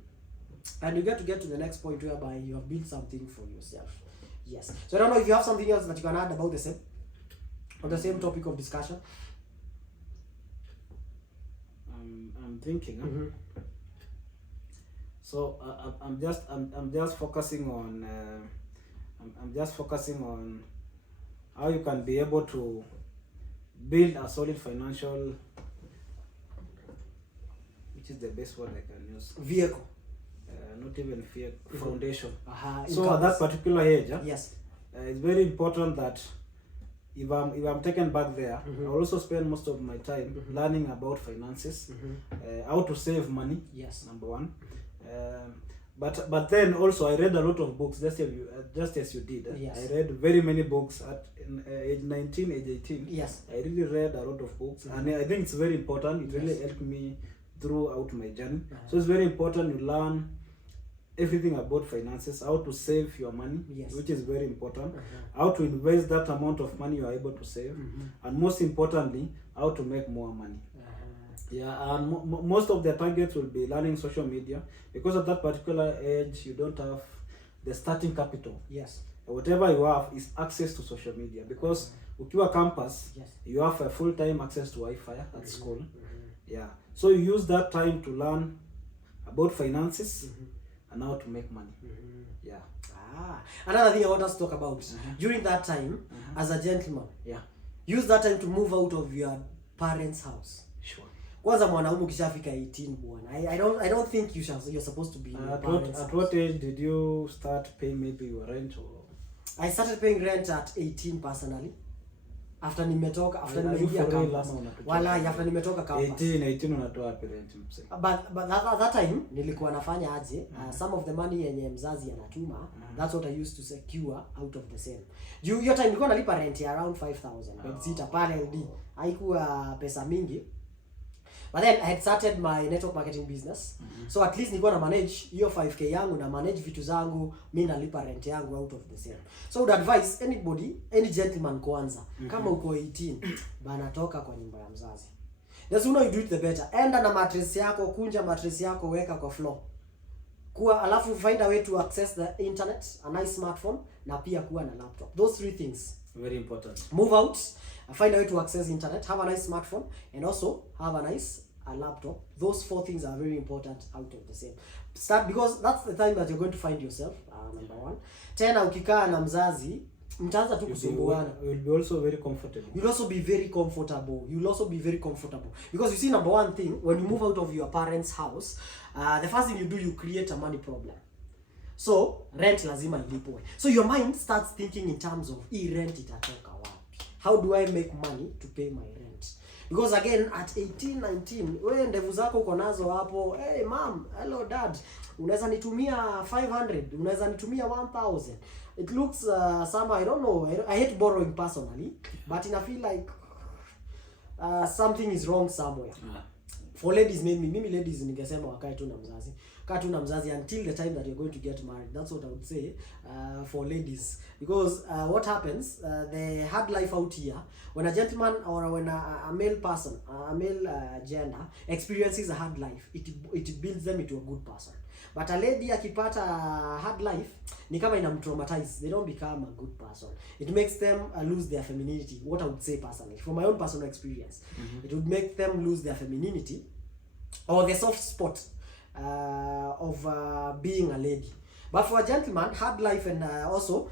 And you get to the next point whereby you have built something for yourself. Yes. So I don't know if you have something else that you can add about the same, on the same topic of discussion. I'm thinking. So I'm just focusing on how you can be able to build a solid financial, which is the best word I can use. Vehicle. Not even foundation. So at that particular age, yes, it's very important that if I'm taken back there, I also spend most of my time learning about finances, how to save money. Yes, number 1. But then also I read a lot of books, just as you did. Yes. I read very many books at age 19, age 18. Yes, I really read a lot of books, and I think it's very important. It really helped me throughout my journey. So it's very important you learn everything about finances, how to save your money, which is very important, how to invest that amount of money you are able to save, and most importantly, how to make more money. And most of the targets will be learning social media, because at that particular age you don't have the starting capital. Yes, whatever you have is access to social media, because ukiwa campus, you have a full-time access to Wi-Fi at school. So you use that time to learn about finances and how to make money. Another thing I want us to talk about during that time, as a gentleman, use that time to move out of your parents' house. Sure. Kwanza mwanaume ukishafika 18 bwana, I don't think you're supposed to be in your parents' at what age did you start paying maybe your rent? Or I started paying rent at 18 personally. After nimetoka campus. After nimetoka campus. 18 unatoa rent mse. But that time nilikuwa nafanya aje, some of the money yenye mzazi anatuma, that's what I used to secure out of the same. Your time nilikuwa nalipa rent ya around 5,000. Sita pale LD. Haikuwa pesa mingi. But then I had started my network marketing business. So at least nilikuwa na manage hiyo 5k yangu, na manage vitu zangu, mimi nalipa rent yangu out of the same. So I would advise anybody, any gentleman kwanza, kama uko 18, bana toka kwa nyumba ya mzazi. The sooner you do it the better. Enda na mattress yako, kunja mattress yako, weka kwa floor. Alafu find a way to access the internet, a nice smartphone, na pia kuwa na laptop. Those 3 things. Very important. Move out, find a way to access internet, have a nice smartphone, and also have a nice laptop. Those 4 things are very important out of the same. Start, because that's the time that you're going to find yourself, number 1. Tena ukikaa na mzazi, mtaanza tu kusumbuana. You will be also very comfortable. You'll also be very comfortable. Because you see, number 1 thing, when you move out of your parents' house, the first thing you do, you create a money problem. So rent lazima ilipwe. So your mind starts thinking in terms of rent itatoka wapi. How do I make money to pay my rent? Because again at 18, 19, wewe ndevu zako uko nazo hapo, hey mom, hello dad, unaweza nitumia 500, unaweza nitumia 1000. It looks somehow, I don't know, I hate borrowing personally, but I feel like something is wrong somewhere. For ladies, mimi ladies ningesema wakae tu na mzazi. kaa tu na mzazi until the time that you're going to get married. That's what I would say for ladies, because what happens, the hard life out here, when a gentleman or when a male person, a male gender experiences a hard life, it builds them into a good person. But a lady akipata hard life, ni kama inamtraumatize. They don't become a good person. It makes them lose their femininity. What I would say personally, from my own personal experience, it would make them lose their femininity or the soft spot of being a lady. But for a gentleman, hard life and also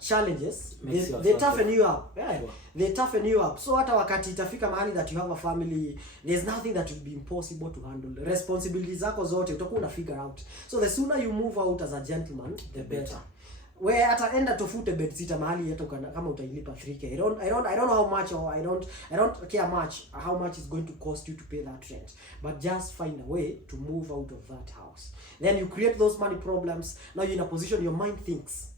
challenges, they toughen you up. Yeah, sure. They toughen you up. So hata wakati itafika mahali that you have a family, there's nothing that will be impossible to handle. Responsibilities zako zote utakuwa una figure out. So the sooner you move out as a gentleman, the better. Where ataenda tofute bedsitter mahali hata kama utailipa 3k. I don't know how much, or I don't care much how much it's going to cost you to pay that rent. But just find a way to move out of that house. Then you create those money problems. Now you're in a position your mind thinks.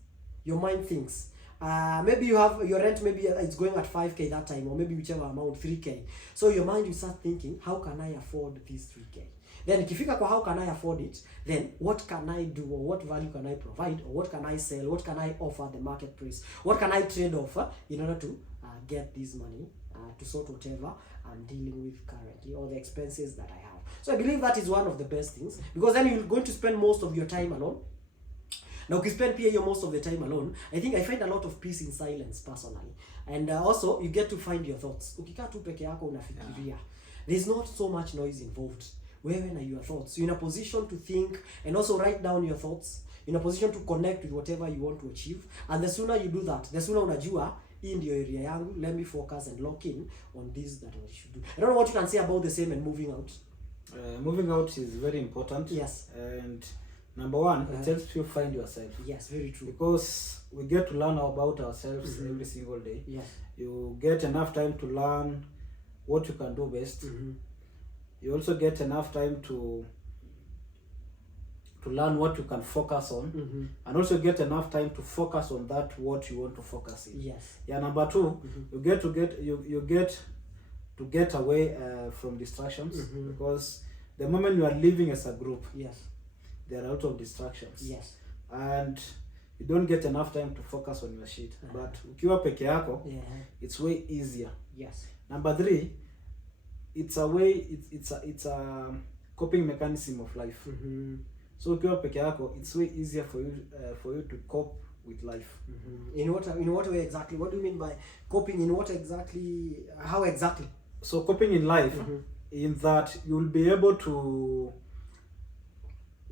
Maybe you have your rent, maybe it's going at 5k that time, or maybe whichever amount, 3k. So your mind will start thinking, how can I afford this 3k? Then ikifika kwa how can I afford it, then what can I do, or what value can I provide, or what can I sell, what can I offer the marketplace, what can I trade off in order to get this money to sort whatever I'm dealing with currently, or the expenses that I have. So I believe that is one of the best things, because then you're going to spend most of your time alone. Now, if you spend most of the time alone, I think I find a lot of peace in silence personally. And also, you get to find your thoughts. Ukikaa tu peke yako unafikiria. There's not so much noise involved. Wewe na your thoughts. You're in a position to think and also write down your thoughts. You're in a position to connect with whatever you want to achieve. And the sooner you do that, the sooner unajua, hii ndio area yangu, let me focus and lock in on this that I should do. I don't know what you can say about the same and moving out. Moving out is very important. Yes. And number one, it helps you find yourself. Yes, very true. Because we get to learn about ourselves every single day. Yes. You get enough time to learn what you can do best. You also get enough time to learn what you can focus on, and also get enough time to focus on that what you want to focus in. Yes. Yeah. Number two, you get to get away from distractions, because the moment you are living as a group, yes, there are a lot of distractions. Yes. And you don't get enough time to focus on your shit. But ukiwa peke yako, it's way easier. Yes. Number three, it's a coping mechanism of life. So ukiwa peke yako, it's way easier for you to cope with life. In what way exactly? What do you mean by coping? In what exactly? How exactly? So coping in life, in that you'll be able to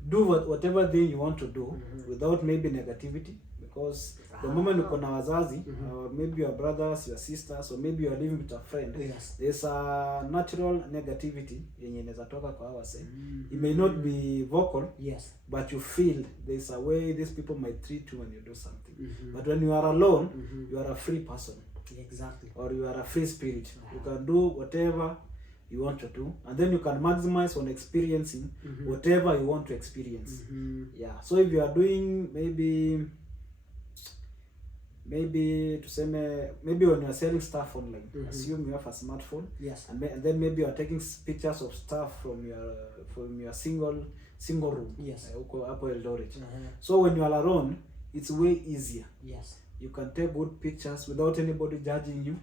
do whatever thing you want to do without maybe negativity, because the moment uko na wazazi, maybe your brothers, your sisters, or maybe you're living with a friend, there's a natural negativity yenye inaweza toka kwa wase. It may not be vocal, but you feel there's a way these people might treat you when you do something. But when you are alone, you are a free person. Exactly. Or you are a free spirit. You can do whatever you want to do, and then you can maximize on experiencing whatever you want to experience. Yeah. So if you are doing maybe when you are selling stuff online, assume you have a smartphone. Yes. And then maybe you are taking pictures of stuff from your single room. Yes. Hapo Eldoret. So when you are alone, it's way easier. Yes. You can take good pictures without anybody judging you,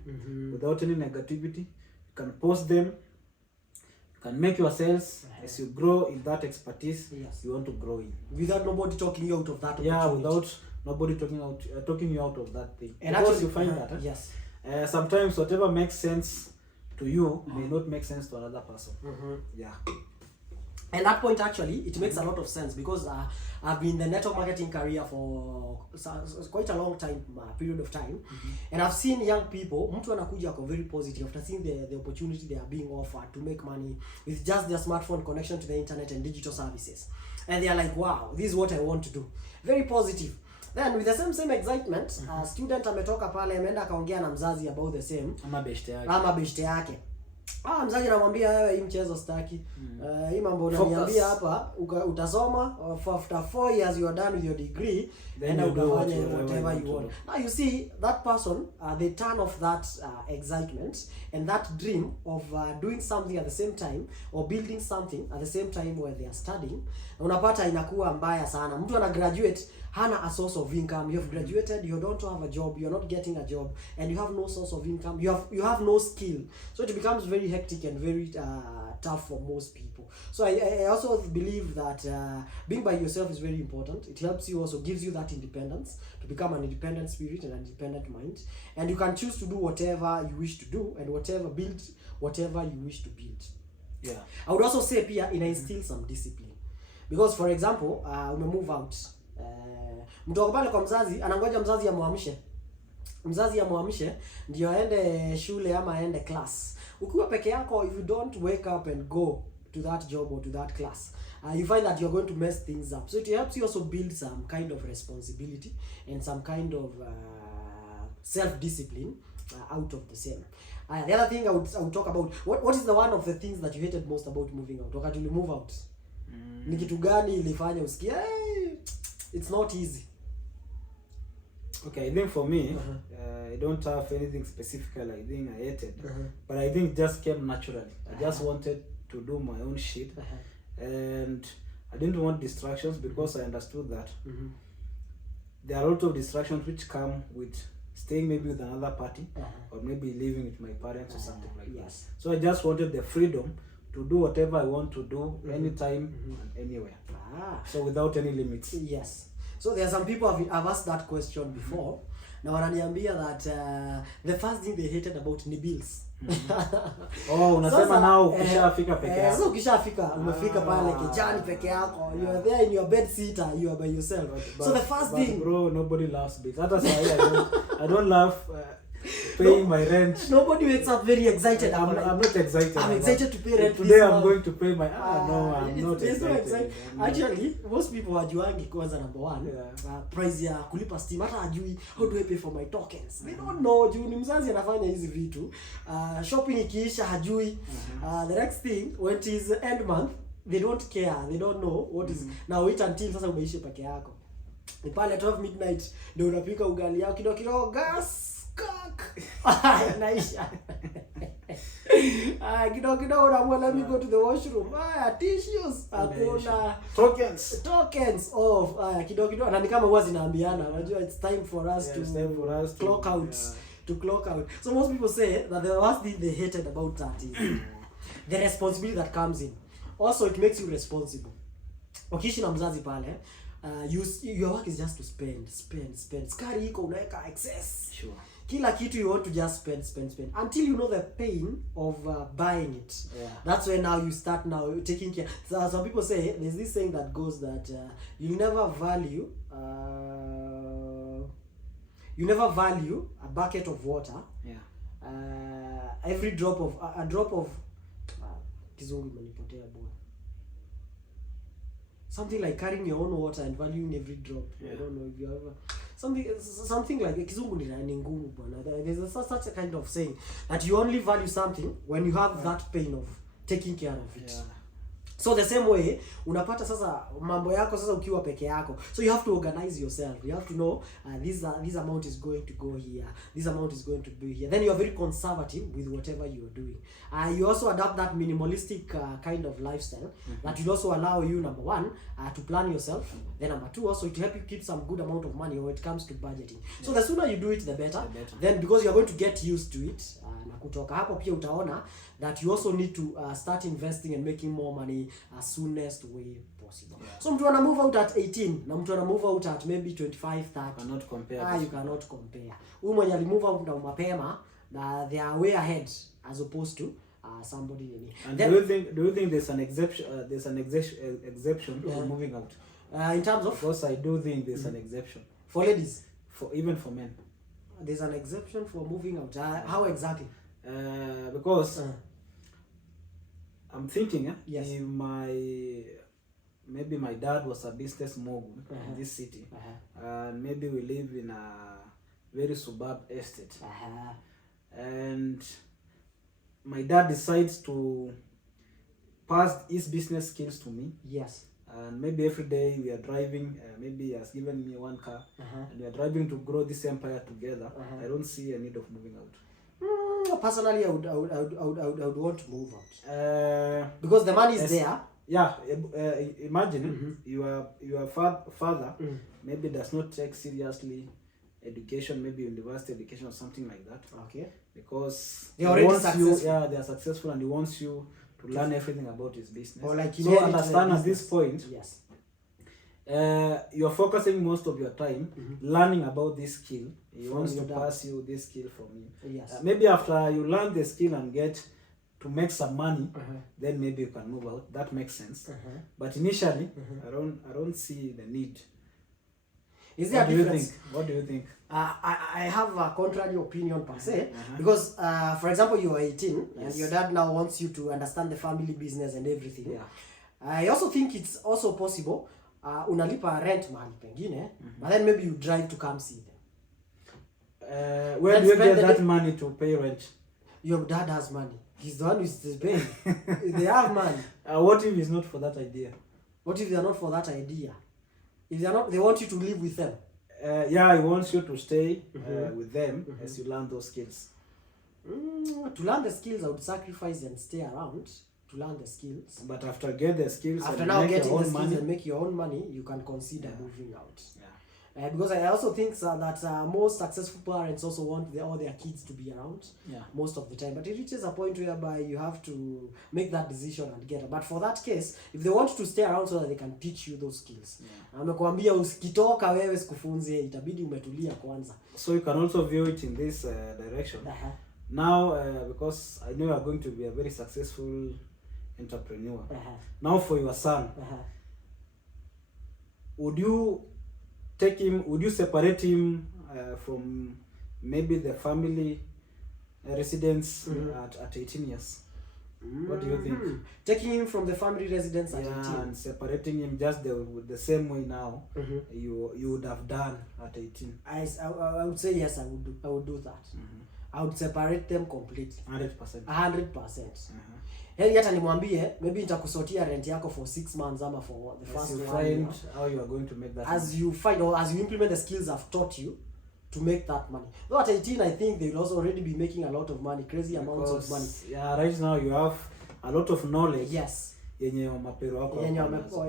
without any negativity. You can post them. You can make yourselves as you grow in that expertise you want to grow in. Without nobody talking you out of that. Yeah, without nobody talking you out of that thing. And because actually, you find that sometimes whatever makes sense to you may not make sense to another person. Yeah. And that point actually, it makes a lot of sense, because I've been in the network marketing career for quite a long time, period of time, and I've seen young people, mtu anakuja ako very positive after seeing the opportunity they are being offered to make money with just their smartphone connection to the internet and digital services, and they are like, wow, this is what I want to do. Very positive. Then with the same excitement, student ametoka pale ameenda akaongea na mzazi about the same ama beshte yake. Mzazi anamwambia wewe hii mchezo staki. Hii mambo unaniambia hapa utasoma after 4 years you are done with your degree, then utafanya whatever you want. Now you see that person they turn off that excitement and that dream of doing something at the same time or building something at the same time where they are studying. Unapata inakuwa mbaya sana. Mtu ana graduate hana a source of income. You have graduated, you don't have a job, you're not getting a job, and you have no source of income, you have no skill, so it becomes very hectic and very tough for most people. So I also believe that being by yourself is very important. It helps you, also gives you that independence, to become an independent spirit and an independent mind, and you can choose to do whatever you wish to do and build whatever you wish to build. Yeah, I would also say pia instill some discipline, because for example move out, mtu pale kwa mzazi anangoja mzazi amwamshe ndio aende shule ama aende class. Ukiwa peke yako, if you don't wake up and go to that job or to that class, you find that you're going to mess things up. So it helps you also build some kind of responsibility and some kind of self-discipline out of the same. The other thing I would talk about, what is the one of the things that you hated most about moving out? Wakati you move out, ni kitu gani ilifanya usikie it's not easy? Okay, I think for me, I don't have anything specific I think I hated, but I think it just came naturally. I just wanted to do my own shit, and I didn't want distractions, because I understood that there are a lot of distractions which come with staying maybe with another party, or maybe living with my parents or something like that. So I just wanted the freedom to do whatever I want to do, anytime and anywhere. So without any limits. Yes. So there are some people have asked that question before. Na wananiambia that the first thing they hated about ni bills. Unasema nao ukishafika peke yako. So ukishafika umefika pale kijani peke yako. You are there in your bed sitter, you are by yourself. So the first thing, bro, nobody loves bills. Hata I don't love paying my rent. Nobody wakes up very excited. I'm not excited. I'm excited to pay rent. Today I'm going to pay my no, I'm not excited. Actually, most people wajuangi kwanza number one, price ya kulipa steam. Hata ajui how do I pay for my tokens. They don't know. Juu ni mzazi anafanya hizi vitu. Shopping ikiisha hajui. The next thing, when it is end month, they don't care. They don't know what is. Now wait until sasa umeishi peke yako. Ni pale 12 midnight ndio unapika ugali yako kidogo gas. Naisha. Kidogo unaamua let me go to the washroom. Tissues hakuna, tokens off. Kidogo na ni kama huwa zinaambiana, unajua it's time for us to clock out. To clock out. So most people say that the worst thing they hated about that is the responsibility that comes in. Also it makes you responsible. Ukiishi na mzazi pale, your work is just to spend. Skari iko unaweka excess. Sure. Kila kitu you want to just spend until you know the pain of buying it. That's when now you start taking care. So some people say there's this saying that goes that you never value a bucket of water. Every drop of a drop of kizungu imenipotea bwana. Something like carrying your own water and valuing every drop. I don't know if you ever something like kizungu ni ngumu bwana. There's such a kind of saying that you only value something when you have that pain of taking care of it. So the same way unapata sasa mambo yako sasa ukiwa peke yako, so you have to organize yourself. You have to know this amount is going to go here, this amount is going to be here. Then you are very conservative with whatever you are doing. You also adopt that minimalistic kind of lifestyle that will also allow you, number one, to plan yourself. Then number two, also to help you keep some good amount of money when it comes to budgeting. So the sooner you do it, the better. Then because you are going to get used to it, na kutoka hapo pia utaona that you also need to start investing and making more money as soonest way possible. So mtu ana move out at 18 na mtu ana move out at maybe 25, 30. Cannot compare. You cannot compare. Huyu mwenye ali move out mapema, they are way ahead as opposed to somebody nini. And then, do you think there's an exception to moving out? In terms of, because I do think there's an exception for ladies, even for men. There's an exception for moving out. How exactly? Because I'm thinking, yes, if maybe my dad was a business mogul in this city, and maybe we live in a very suburb estate, and my dad decides to pass his business skills to me, Yes. and maybe every day we are driving, maybe he has given me one car, and we are driving to grow this empire together, I don't see a need of moving out. Personally, I would want to move out. Because the money is there. Yeah, imagine your father maybe does not take seriously education, maybe university education or something like that. Okay. Because they are already successful. successful. They are successful, and he wants you to learn everything about his business. Or like so understand at this point, yes, you're focusing most of your time learning about this skill. He wants to pass you this skill from you. Yes. Maybe after you learn the skill and get to make some money, then maybe you can move out. That makes sense. But initially, I don't see the need. Is there a difference? What do you think? I have a contrary opinion per se, because for example, you are 18 and your dad now wants you to understand the family business and everything. Yeah. I also think it's also possible unalipa rent mahali pengine, but then maybe you drive to come see them. Where do you get that money to pay rent? Your dad has money. He's the one who's paying. They have money. What if it's not for that idea? What if they are not for that idea? If they are not, they want you to live with them. Yeah, he wants you to stay with them as you learn those skills. To learn the skills, I would sacrifice and stay around to learn the skills. But after get the skills, after and now make getting your the own skills money, and make your own money, you can consider moving out. Yeah. Because I also think that most successful parents also want all their kids to be around most of the time. But it reaches a point whereby you have to make that decision and get it. But for that case, if they want to stay around so that they can teach you those skills. Amekwambia usikitoka wewe sikufunze, itabidi umetulia kwanza. So you can also view it in this direction. Now, because I know you are going to be a very successful entrepreneur. Now for your son, would you separate him from maybe the family residence at 18 years? What do you think? Taking him from the family residence at 18 and separating him just the same way now you would have done at 18. I would say yes, I would do that. I would separate them completely. 100%. 100%. Heri hata nimwambie maybe nitakusotia rent yako for 6 months ama for the first find how you are going to make that as money. You find, or as you implement the skills I've taught you to make that money. Though at 18 I think they will also already be making a lot of money, crazy amounts of money. Yeah, right now you have a lot of knowledge. Yes. Yenye mapero wako.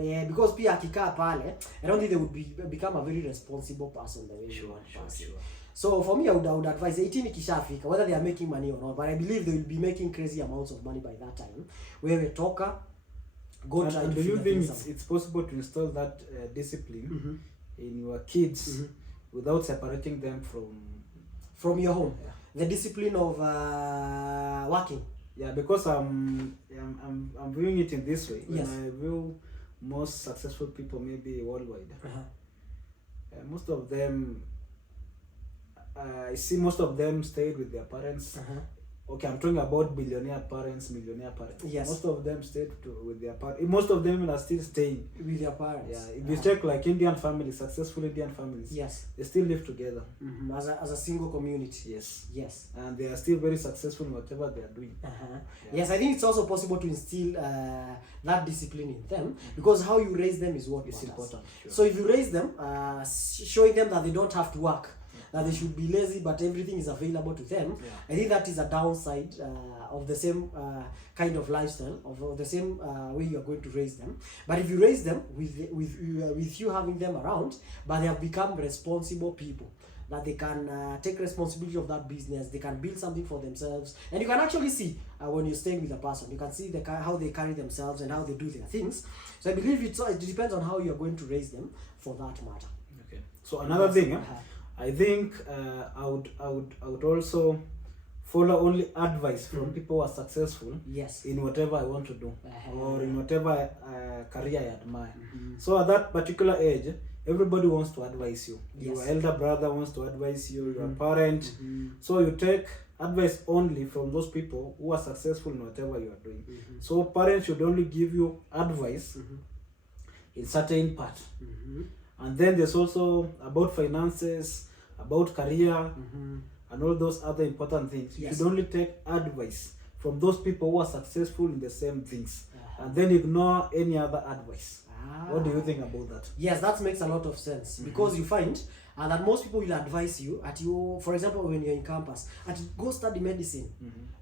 Yeah, because pia akikaa pale, I don't think they would become a very responsible person the way Sure. So for me, I would advise 18 ikishafika, whether they are making money or not, but I believe they will be making crazy amounts of money by that time. Wewe toka, go try to. Do you think it's possible to install that discipline in your kids without separating them from your home? Yeah. The discipline of working. Yeah, because I'm viewing it in this way. When yes. I view most successful people, maybe worldwide, most of them. I see most of them stayed with their parents. Okay, I'm talking about billionaire parents, millionaire parents. Yes. Most of them stayed with their parents. Most of them are still staying with their parents. Yeah. If you check like Indian families, successful Indian families, yes, they still live together. As a single community. Yes. Yes. And they are still very successful in whatever they are doing. Yes, I think it's also possible to instill that discipline in them, because how you raise them is what is important. Sure. So if you raise them, showing them that they don't have to work, that they should be lazy, but everything is available to them. I think that is a downside of the same kind of lifestyle, of the same way you are going to raise them. But if you raise them with you having them around, but they have become responsible people, that they can take responsibility of that business, they can build something for themselves, and you can actually see when you're staying with a person, you can see how they carry themselves and how they do their things. So I believe it depends on how you are going to raise them for that matter. Okay. So another thing. I think I would also follow only advice from people who are successful in whatever I want to do or in whatever career I admire. So at that particular age, everybody wants to advise you. Your elder brother wants to advise you, your parent. So you take advice only from those people who are successful in whatever you are doing. So parents should only give you advice in certain part. And then there's also about finances, about career, and all those other important things. You should only take advice from those people who are successful in the same things, and then ignore any other advice. What do you think about that? Yes, that makes a lot of sense, because you find that most people will advise you for example, when you're in campus, go study medicine.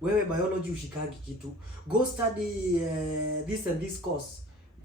Wewe biology ushikangi kitu. Go study this and this course.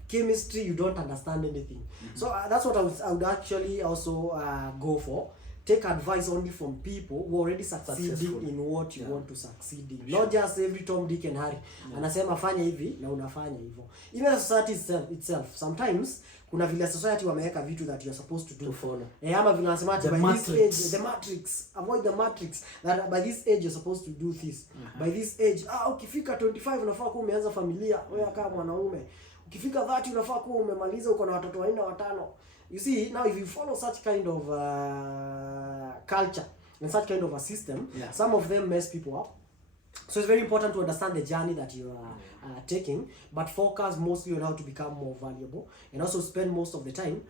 Chemistry, you don't understand anything. So that's what I would actually also go for. Take advice only from people who already succeeding in what you want to succeed in. Not just every Tom, Dick and Harry. Anasema fanya hivi na unafanya hivyo. Even the society itself sometimes kuna vile society wameweka vitu that you are supposed to do. To follow. Ama vile wanasema by this age, the matrix, avoid the matrix, that by this age you're supposed to do this. By this age, ukifika 25 unafaa kuwa umeanza familia, wewe kama mwanaume. Ukifika 30 unafaa kuwa umemaliza, uko na watoto 4 au 5. You see, now if you follow such kind of culture and such kind of a system, some of them mess people up. So it's very important to understand the journey that you are taking, but focus mostly on how to become more valuable, and also spend most of the time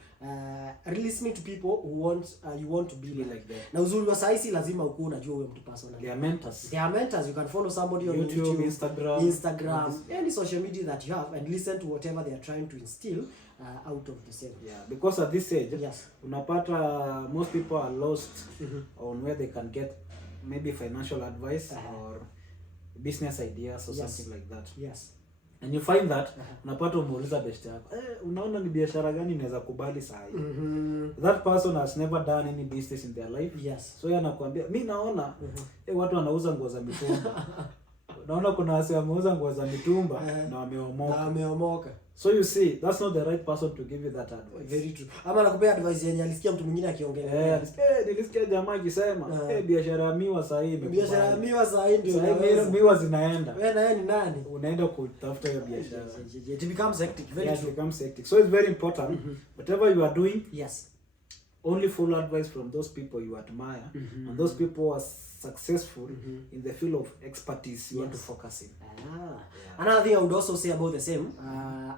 listening to people who you want to be like them. Na uzuri wa saisi lazima ukuwe unajua huyo mtu personally. They are mentors. They are mentors. You can follow somebody on YouTube, Instagram, any social media that you have, and listen to whatever they are trying to instill out of the same. Yeah, because at this age, unapata most people are lost on where they can get maybe financial advice or business ideas or something like that. Yes. And you find that unapata umuuliza best yako, unaona ni biashara gani inaweza kubali saa hii? That person has never done any business in their life. Yes. So yeye anakuambia, mimi naona watu wanauza nguo za mitumba. Naona kuna wase wameuza nguo za mitumba na wameomoka. So you see, that's not the right person to give you that advice. Very true. Ama nakupea advice yenye alisikia mtu mwingine akiongelea. Nilisikia jamaa akisema, biashara ya miwa saa hii imekubali. Biashara ya miwa saa hii ndio inaweza. Miwa zinaenda. Wewe na yeye ni nani? Unaenda kutafuta hiyo biashara. It becomes hectic. Very true. It becomes hectic. So it's very important. Whatever you are doing, only follow advice from those people you admire, and those people who are successful in the field of expertise you want to focus in. Another thing I would also say about the same,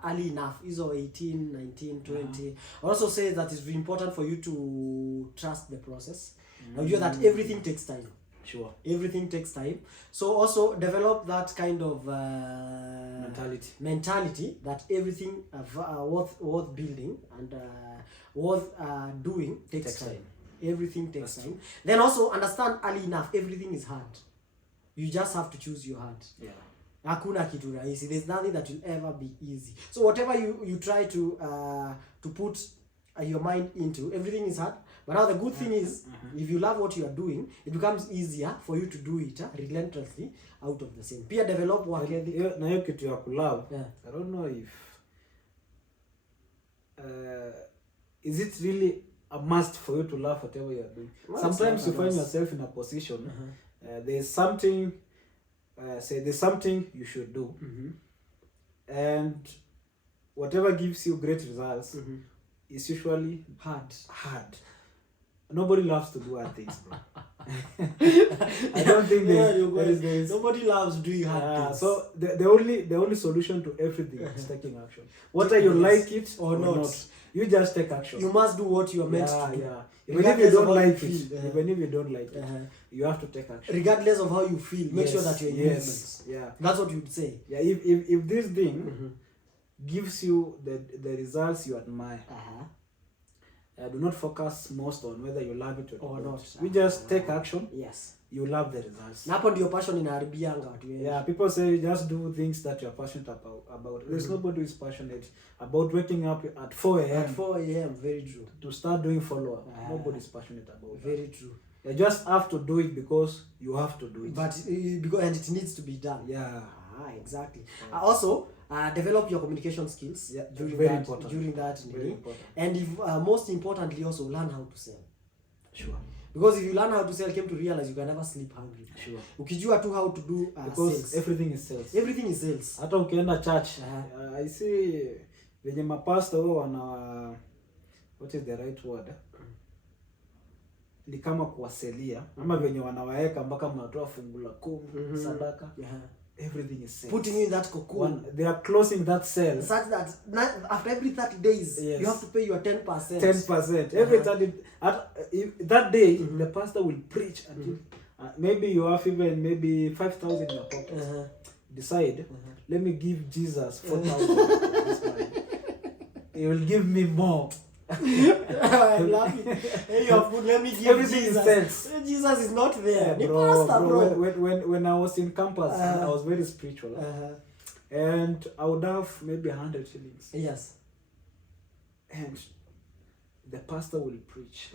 early enough, is 18, 19, 20. I also say that it's very important for you to trust the process. Now you know that everything takes time. Sure. Everything takes time. So also develop that kind of mentality that everything worth building and worth doing takes time. Everything takes time. Then also understand early enough, everything is hard. You just have to choose your heart. Hakuna kitu rahisi. There's nothing that will ever be easy. So whatever you try to put your mind into, everything is hard. But now the good thing is, if you love what you are doing, it becomes easier for you to do it relentlessly out of the same. Pia develop work ethic. Na hiyo kitu ya kulove, I don't know if is it really a must for you to love whatever you are doing. Well, sometimes you find yourself in a position there's something you should do, and whatever gives you great results is usually hard. Nobody loves to do hard things, bro. I don't think there is nobody loves doing hard things. So the only solution to everything is taking action. Whether you like it or not, you just take action. You must do what you are meant to do. Even if you don't like it, you have to take action. Regardless of how you feel, make sure that you're in movement. That's what you'd say. If this thing gives you the results you admire, do not focus most on whether you love it or not. We just take action. You love the results. Napo ndio passion inaharibianga watu wengi. People say just do things that you're passionate about. There's nobody who is passionate about waking up at 4 a.m. At 4 a.m. Very true. To start doing follow-up. Nobody is passionate about very true. You just have to do it because you have to do it. But and it needs to be done. Exactly. Also, develop your communication skills during that. Very important. And if most importantly, also learn how to sell. Sure. Because if you learn how to sell, came to realize you can never sleep hungry. Sure. Ukijua tu how to do because sales. Everything is sales. Everything is sales. Hata ukienda church, I see venye mapasta wao wana what is the right word? Ni kama kuwaselia ama venye wanawaeka mpaka mnatoa fungu la 10 sadaka. Everything is sales. Putting you in that cocoon. They are closing that sale. Such that after every 30 days, you have to pay your 10%. 10%. Every 30, that day, the pastor will preach until maybe you have even maybe 5,000 in your pocket. decide, let me give Jesus 4,000. He will give me more. I'm laughing. Hey, your food, let me give Everything Jesus. is sense. Jesus is not there. Yeah, bro. When I was in campus, I was very spiritual. And I would have maybe 100 shillings. Yes. And the pastor will preach.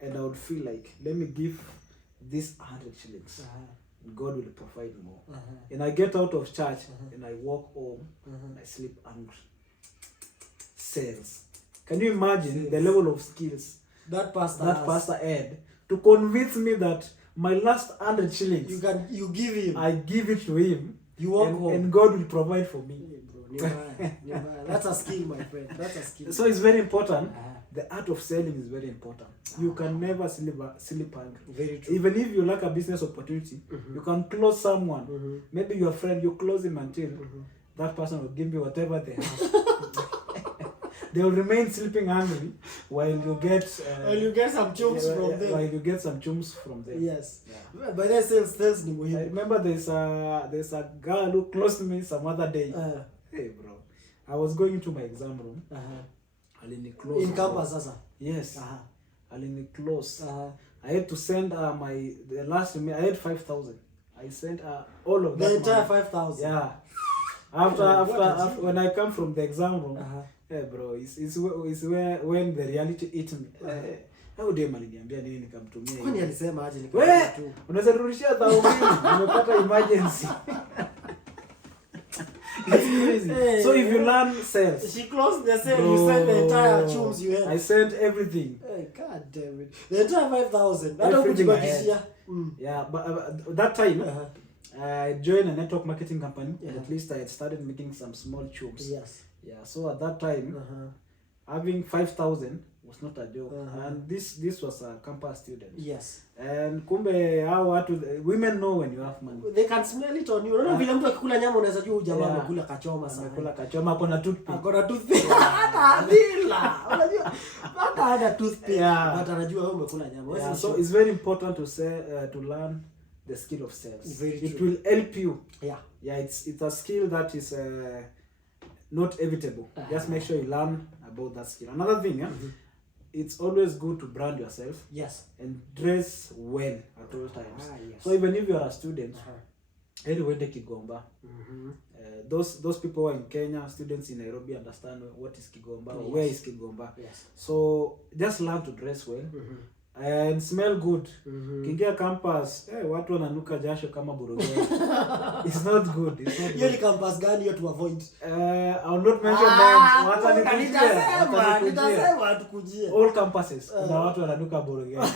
And I would feel like, let me give this 100 shillings. God will provide more. And I get out of church and I walk home and I sleep hungry. Sales. Can you imagine the level of skills that pastor had to convince me that my last 100 shillings you give him. I give it to him. You walk home. And God will provide for me. Hey, bro, that's a skill, my friend. That's a skill. So it's very important. The art of selling is very important. You can never sleep hungry. Very true. Even if you lack a business opportunity, you can close someone. Maybe your friend, you close him until that person will give you whatever they have. They will remain sleeping hungry while you get some chums from them. While you get some chums from them. Yes. Yeah. But then sales ni muhimu. I remember there's a girl who closed me some other day. Hey bro, I was going into my exam room. In campus sasa. Yes. Alini close. I had to send I had 5,000. I sent all of that. The entire 5,000. Yeah. After when I come from the exam room, hey bro, it's where when the reality hit me. How dem aliniambia nini nikamtumia. Kwani alisema aje nikamtumia tu. Unaweza rudishia 1,000 nimepata emergency. It's crazy. Hey, so if you learn sales, she closed the sale. You sent the entire chums you had. I sent everything. Hey, God damn it! The entire 5,000. Yeah, but that time I joined a network marketing company. At least I had started making some small chums. Yes. Yeah. So at that time, having 5,000 was not a joke, and this was a campus student. Yes. And kumbe hao watu women know when you have money. They can smell it on you. Unaona vile mtu akikula nyama unaweza jua jamaa amekula kachoma sana. Amekula kachoma hapo na toothpick. Akona toothpick. Hata bila. Unajua hata toothpick. But anajua wewe umekula nyama. Yeah, so it's very important to say to learn the skill of sales. It will help you. Yeah, it's a skill that is not evitable. Just make sure you learn about that skill. Another thing, it's always good to brand yourself. Yes. And dress well at all times. Yes. So even if you are a student, anyway, Kigomba. Those people who are in Kenya, students in Nairobi understand what is Kigomba, or where is Kigomba. Yes. So just learn to dress well. And smell good. Kingia campus, watu wananuka jasho kama burugani. It's not good. It's not good. Hiyo ni campus gani hiyo to avoid? I will not mention names. Nitasema tukujie. All campuses kuna watu wananuka burugani.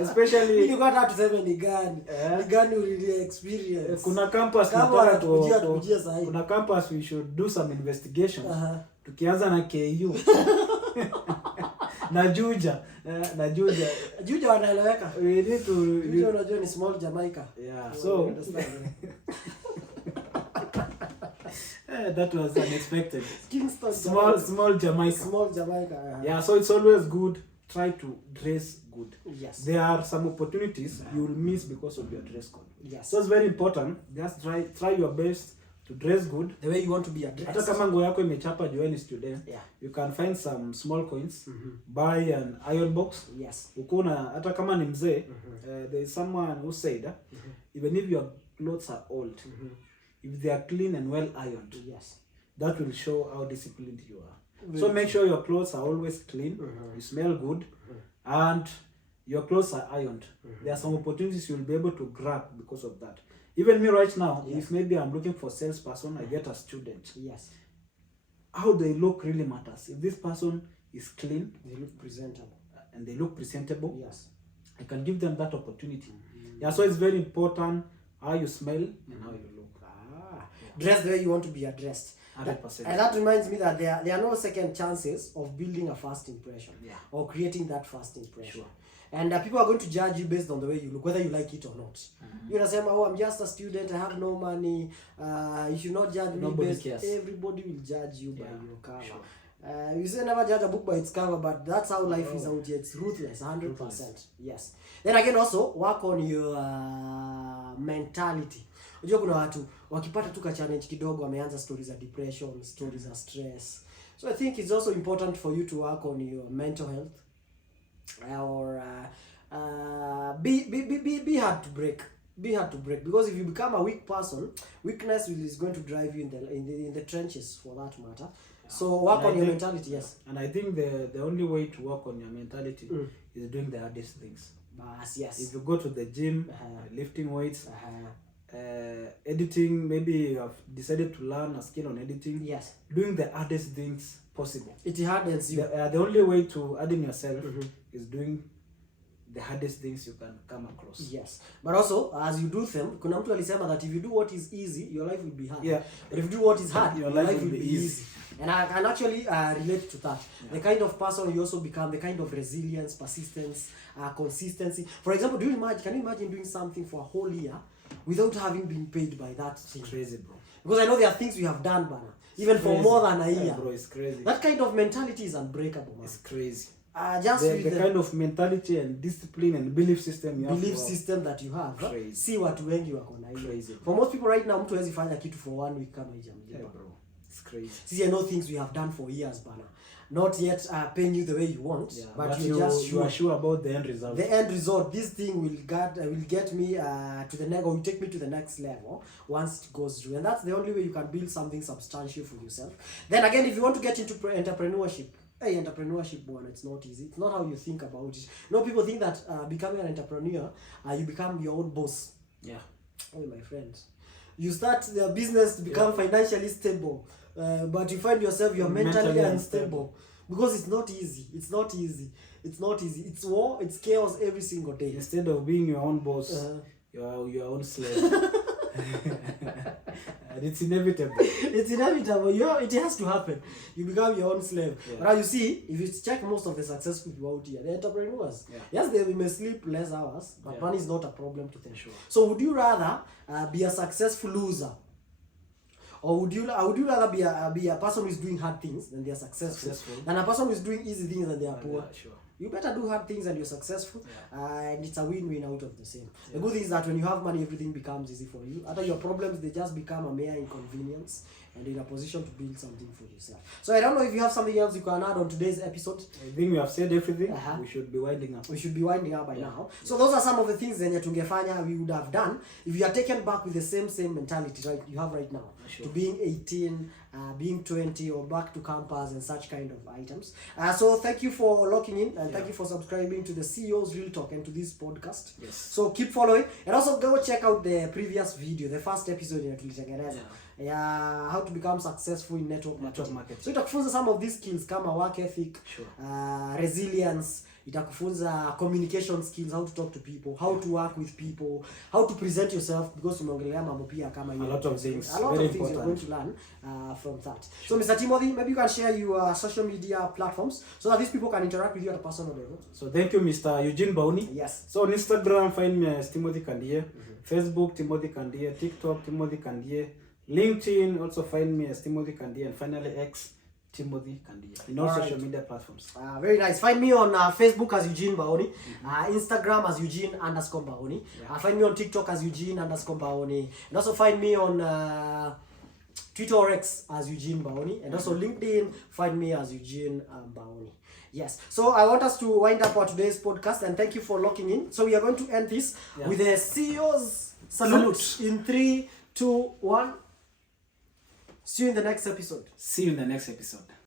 Especially nilikuwa hata tuseme ni gani? Ni gani uli experience? Kuna campus nataka tukujia sahihi. Kuna campus we should do some investigation. Tukianza na KU. na Juja wanaeleweka. We need to Juja unajua ni small Jamaica. Yeah, so that was unexpected. Kingston small Jamaica. Yeah, so it's always good try to dress good. Yes. There are some opportunities you will miss because of your dress code. Yes. So it's very important. Just try your best to dress good the way you want to be addressed. Hata kama nguo yako imechapa join student, yeah, you can find some small coins, buy an iron box. Yes. Ukuna hata kama ni mzee, there is someone who said even if your clothes are old, if they are clean and well ironed, yes, that will show how disciplined you are. So make sure your clothes are always clean, you smell good, and your clothes are ironed. There are some opportunities you'll be able to grab because of that. Even me right now, yes, if maybe I'm looking for a salesperson, I get a student. Yes. How they look really matters. If this person is clean, they look presentable, and they look presentable, yes, I can give them that opportunity. Yeah, so it's very important how you smell and how you look. Dress the way you want to be addressed. 100%. And that reminds me that there are no second chances of building a first impression, yeah, or creating that first impression. Sure. And people are going to judge you based on the way you look, whether you like it or not. You know, say, oh, I'm just a student, I have no money, you should not judge me based. Cares. Everybody will judge you by your color. Sure. You say never judge a book by its cover, but that's how life is out here. It's ruthless, 100%. Yes. Then again also, work on your mentality. Unajua kuna watu wakipata tu ka challenge kidogo wameanza stories za depression, stories za stress. So I think it's also important for you to work on your mental health. Or be hard to break. Be hard to break, because if you become a weak person, weakness is going to drive you in the trenches, for that matter. So work on your mentality. Yes. And I think the only way to work on your mentality is doing the hardest things. Yes. If you go to the gym, lifting weights, editing, maybe you have decided to learn a skill on editing. Yes. Doing the hardest things possible. It hardens you. The only way to harden yourself is doing the hardest things you can come across. Yes. But also, as you do them, kuna mtu alisema that if you do what is easy, your life will be hard. Yeah. But if you do what is hard, your life will be easy. And I can actually relate to that. Yeah. The kind of person you also become, the kind of resilience, persistence, consistency. For example, can you imagine doing something for a whole year without having been paid by that thing? It's crazy, bro. Because I know there are things we have done, Bana, even for more than a year. Yeah, bro, it's crazy. That kind of mentality is unbreakable, man. It's crazy. Just the kind of mentality and discipline and belief system you have. System that you have. Crazy. See watu wengi wako na hiyo. Crazy. For most people right now, mtu hawezi fanya kitu for 1 week kama hijamlipa. Yeah, bro. It's crazy. See, I know things we have done for years, Bana. Not yet paying you the way you want, yeah, but you are sure about the end result. The end result, this thing will get me to the next, or will take me to the next level once it goes through, and that's the only way you can build something substantial for yourself. Then again, if you want to get into entrepreneurship, entrepreneurship, it's not easy. It's not how you think about it. No, people think that becoming an entrepreneur, you become your own boss. Yeah. Oh, my friends, you start the business to become financially stable. But you find yourself you're mentally unstable, because it's not easy. It's not easy. It's war, it's chaos every single day. Instead of being your own boss, you're your own slave. And it's inevitable. It's inevitable. It has to happen. You become your own slave. Yeah. But now you see, if you check most of the successful people out here, they're entrepreneurs. Yeah. Yes, they may sleep less hours, but money is not a problem to them. Sure. So would you rather be a successful loser? Or would you rather be a person who is doing hard things than they are successful than a person who is doing easy things and they are poor? Yeah, sure. You better do hard things and you're successful, and it's a win-win out of the same. The good thing is that when you have money, everything becomes easy for you. Other your problems, they just become a mere inconvenience, and you're in a position to build something for yourself. So I don't know if you have something else you can add on today's episode. I think we have said everything. We should be winding up. We should be winding up by now. So those are some of the things that we would have done if you are taken back with the same mentality you have right now. Sure. To being 18, being 20, or back to campus and such kind of items. So thank you for locking in, and thank you for subscribing to the CEO's Real Talk and to this podcast. Yes. So keep following, and also go check out the previous video, the first episode in Tulitengeneza. How to become successful in network marketing. So itakufunza some of these skills kama work ethic, resilience, itakufunza communication skills, how to talk to people, how to work with people, how to present yourself, because tumeongelea mambo pia kama hiyo. A lot of things you're going to learn from that. Sure. So Mr. Timothy, maybe you can share your social media platforms so that these people can interact with you at a personal level. So thank you, Mr. Eugene Bauni. Yes. So on Instagram, find me as Timothy Kandie. Facebook, Timothy Kandie. TikTok, Timothy Kandie. LinkedIn, also find me as Timothy Kandie. And finally, X, Timothy Kandie. In all social media platforms. Very nice. Find me on Facebook as Eugene Baoni. Instagram as Eugene_Baoni. Find me on TikTok as Eugene_Baoni. And also find me on Twitter or X as Eugene Baoni. And also LinkedIn, find me as Eugene Baoni. Yes. So I want us to wind up our today's podcast, and thank you for locking in. So we are going to end this with a CEO's salute in 3, 2, 1. See you in the next episode. See you in the next episode.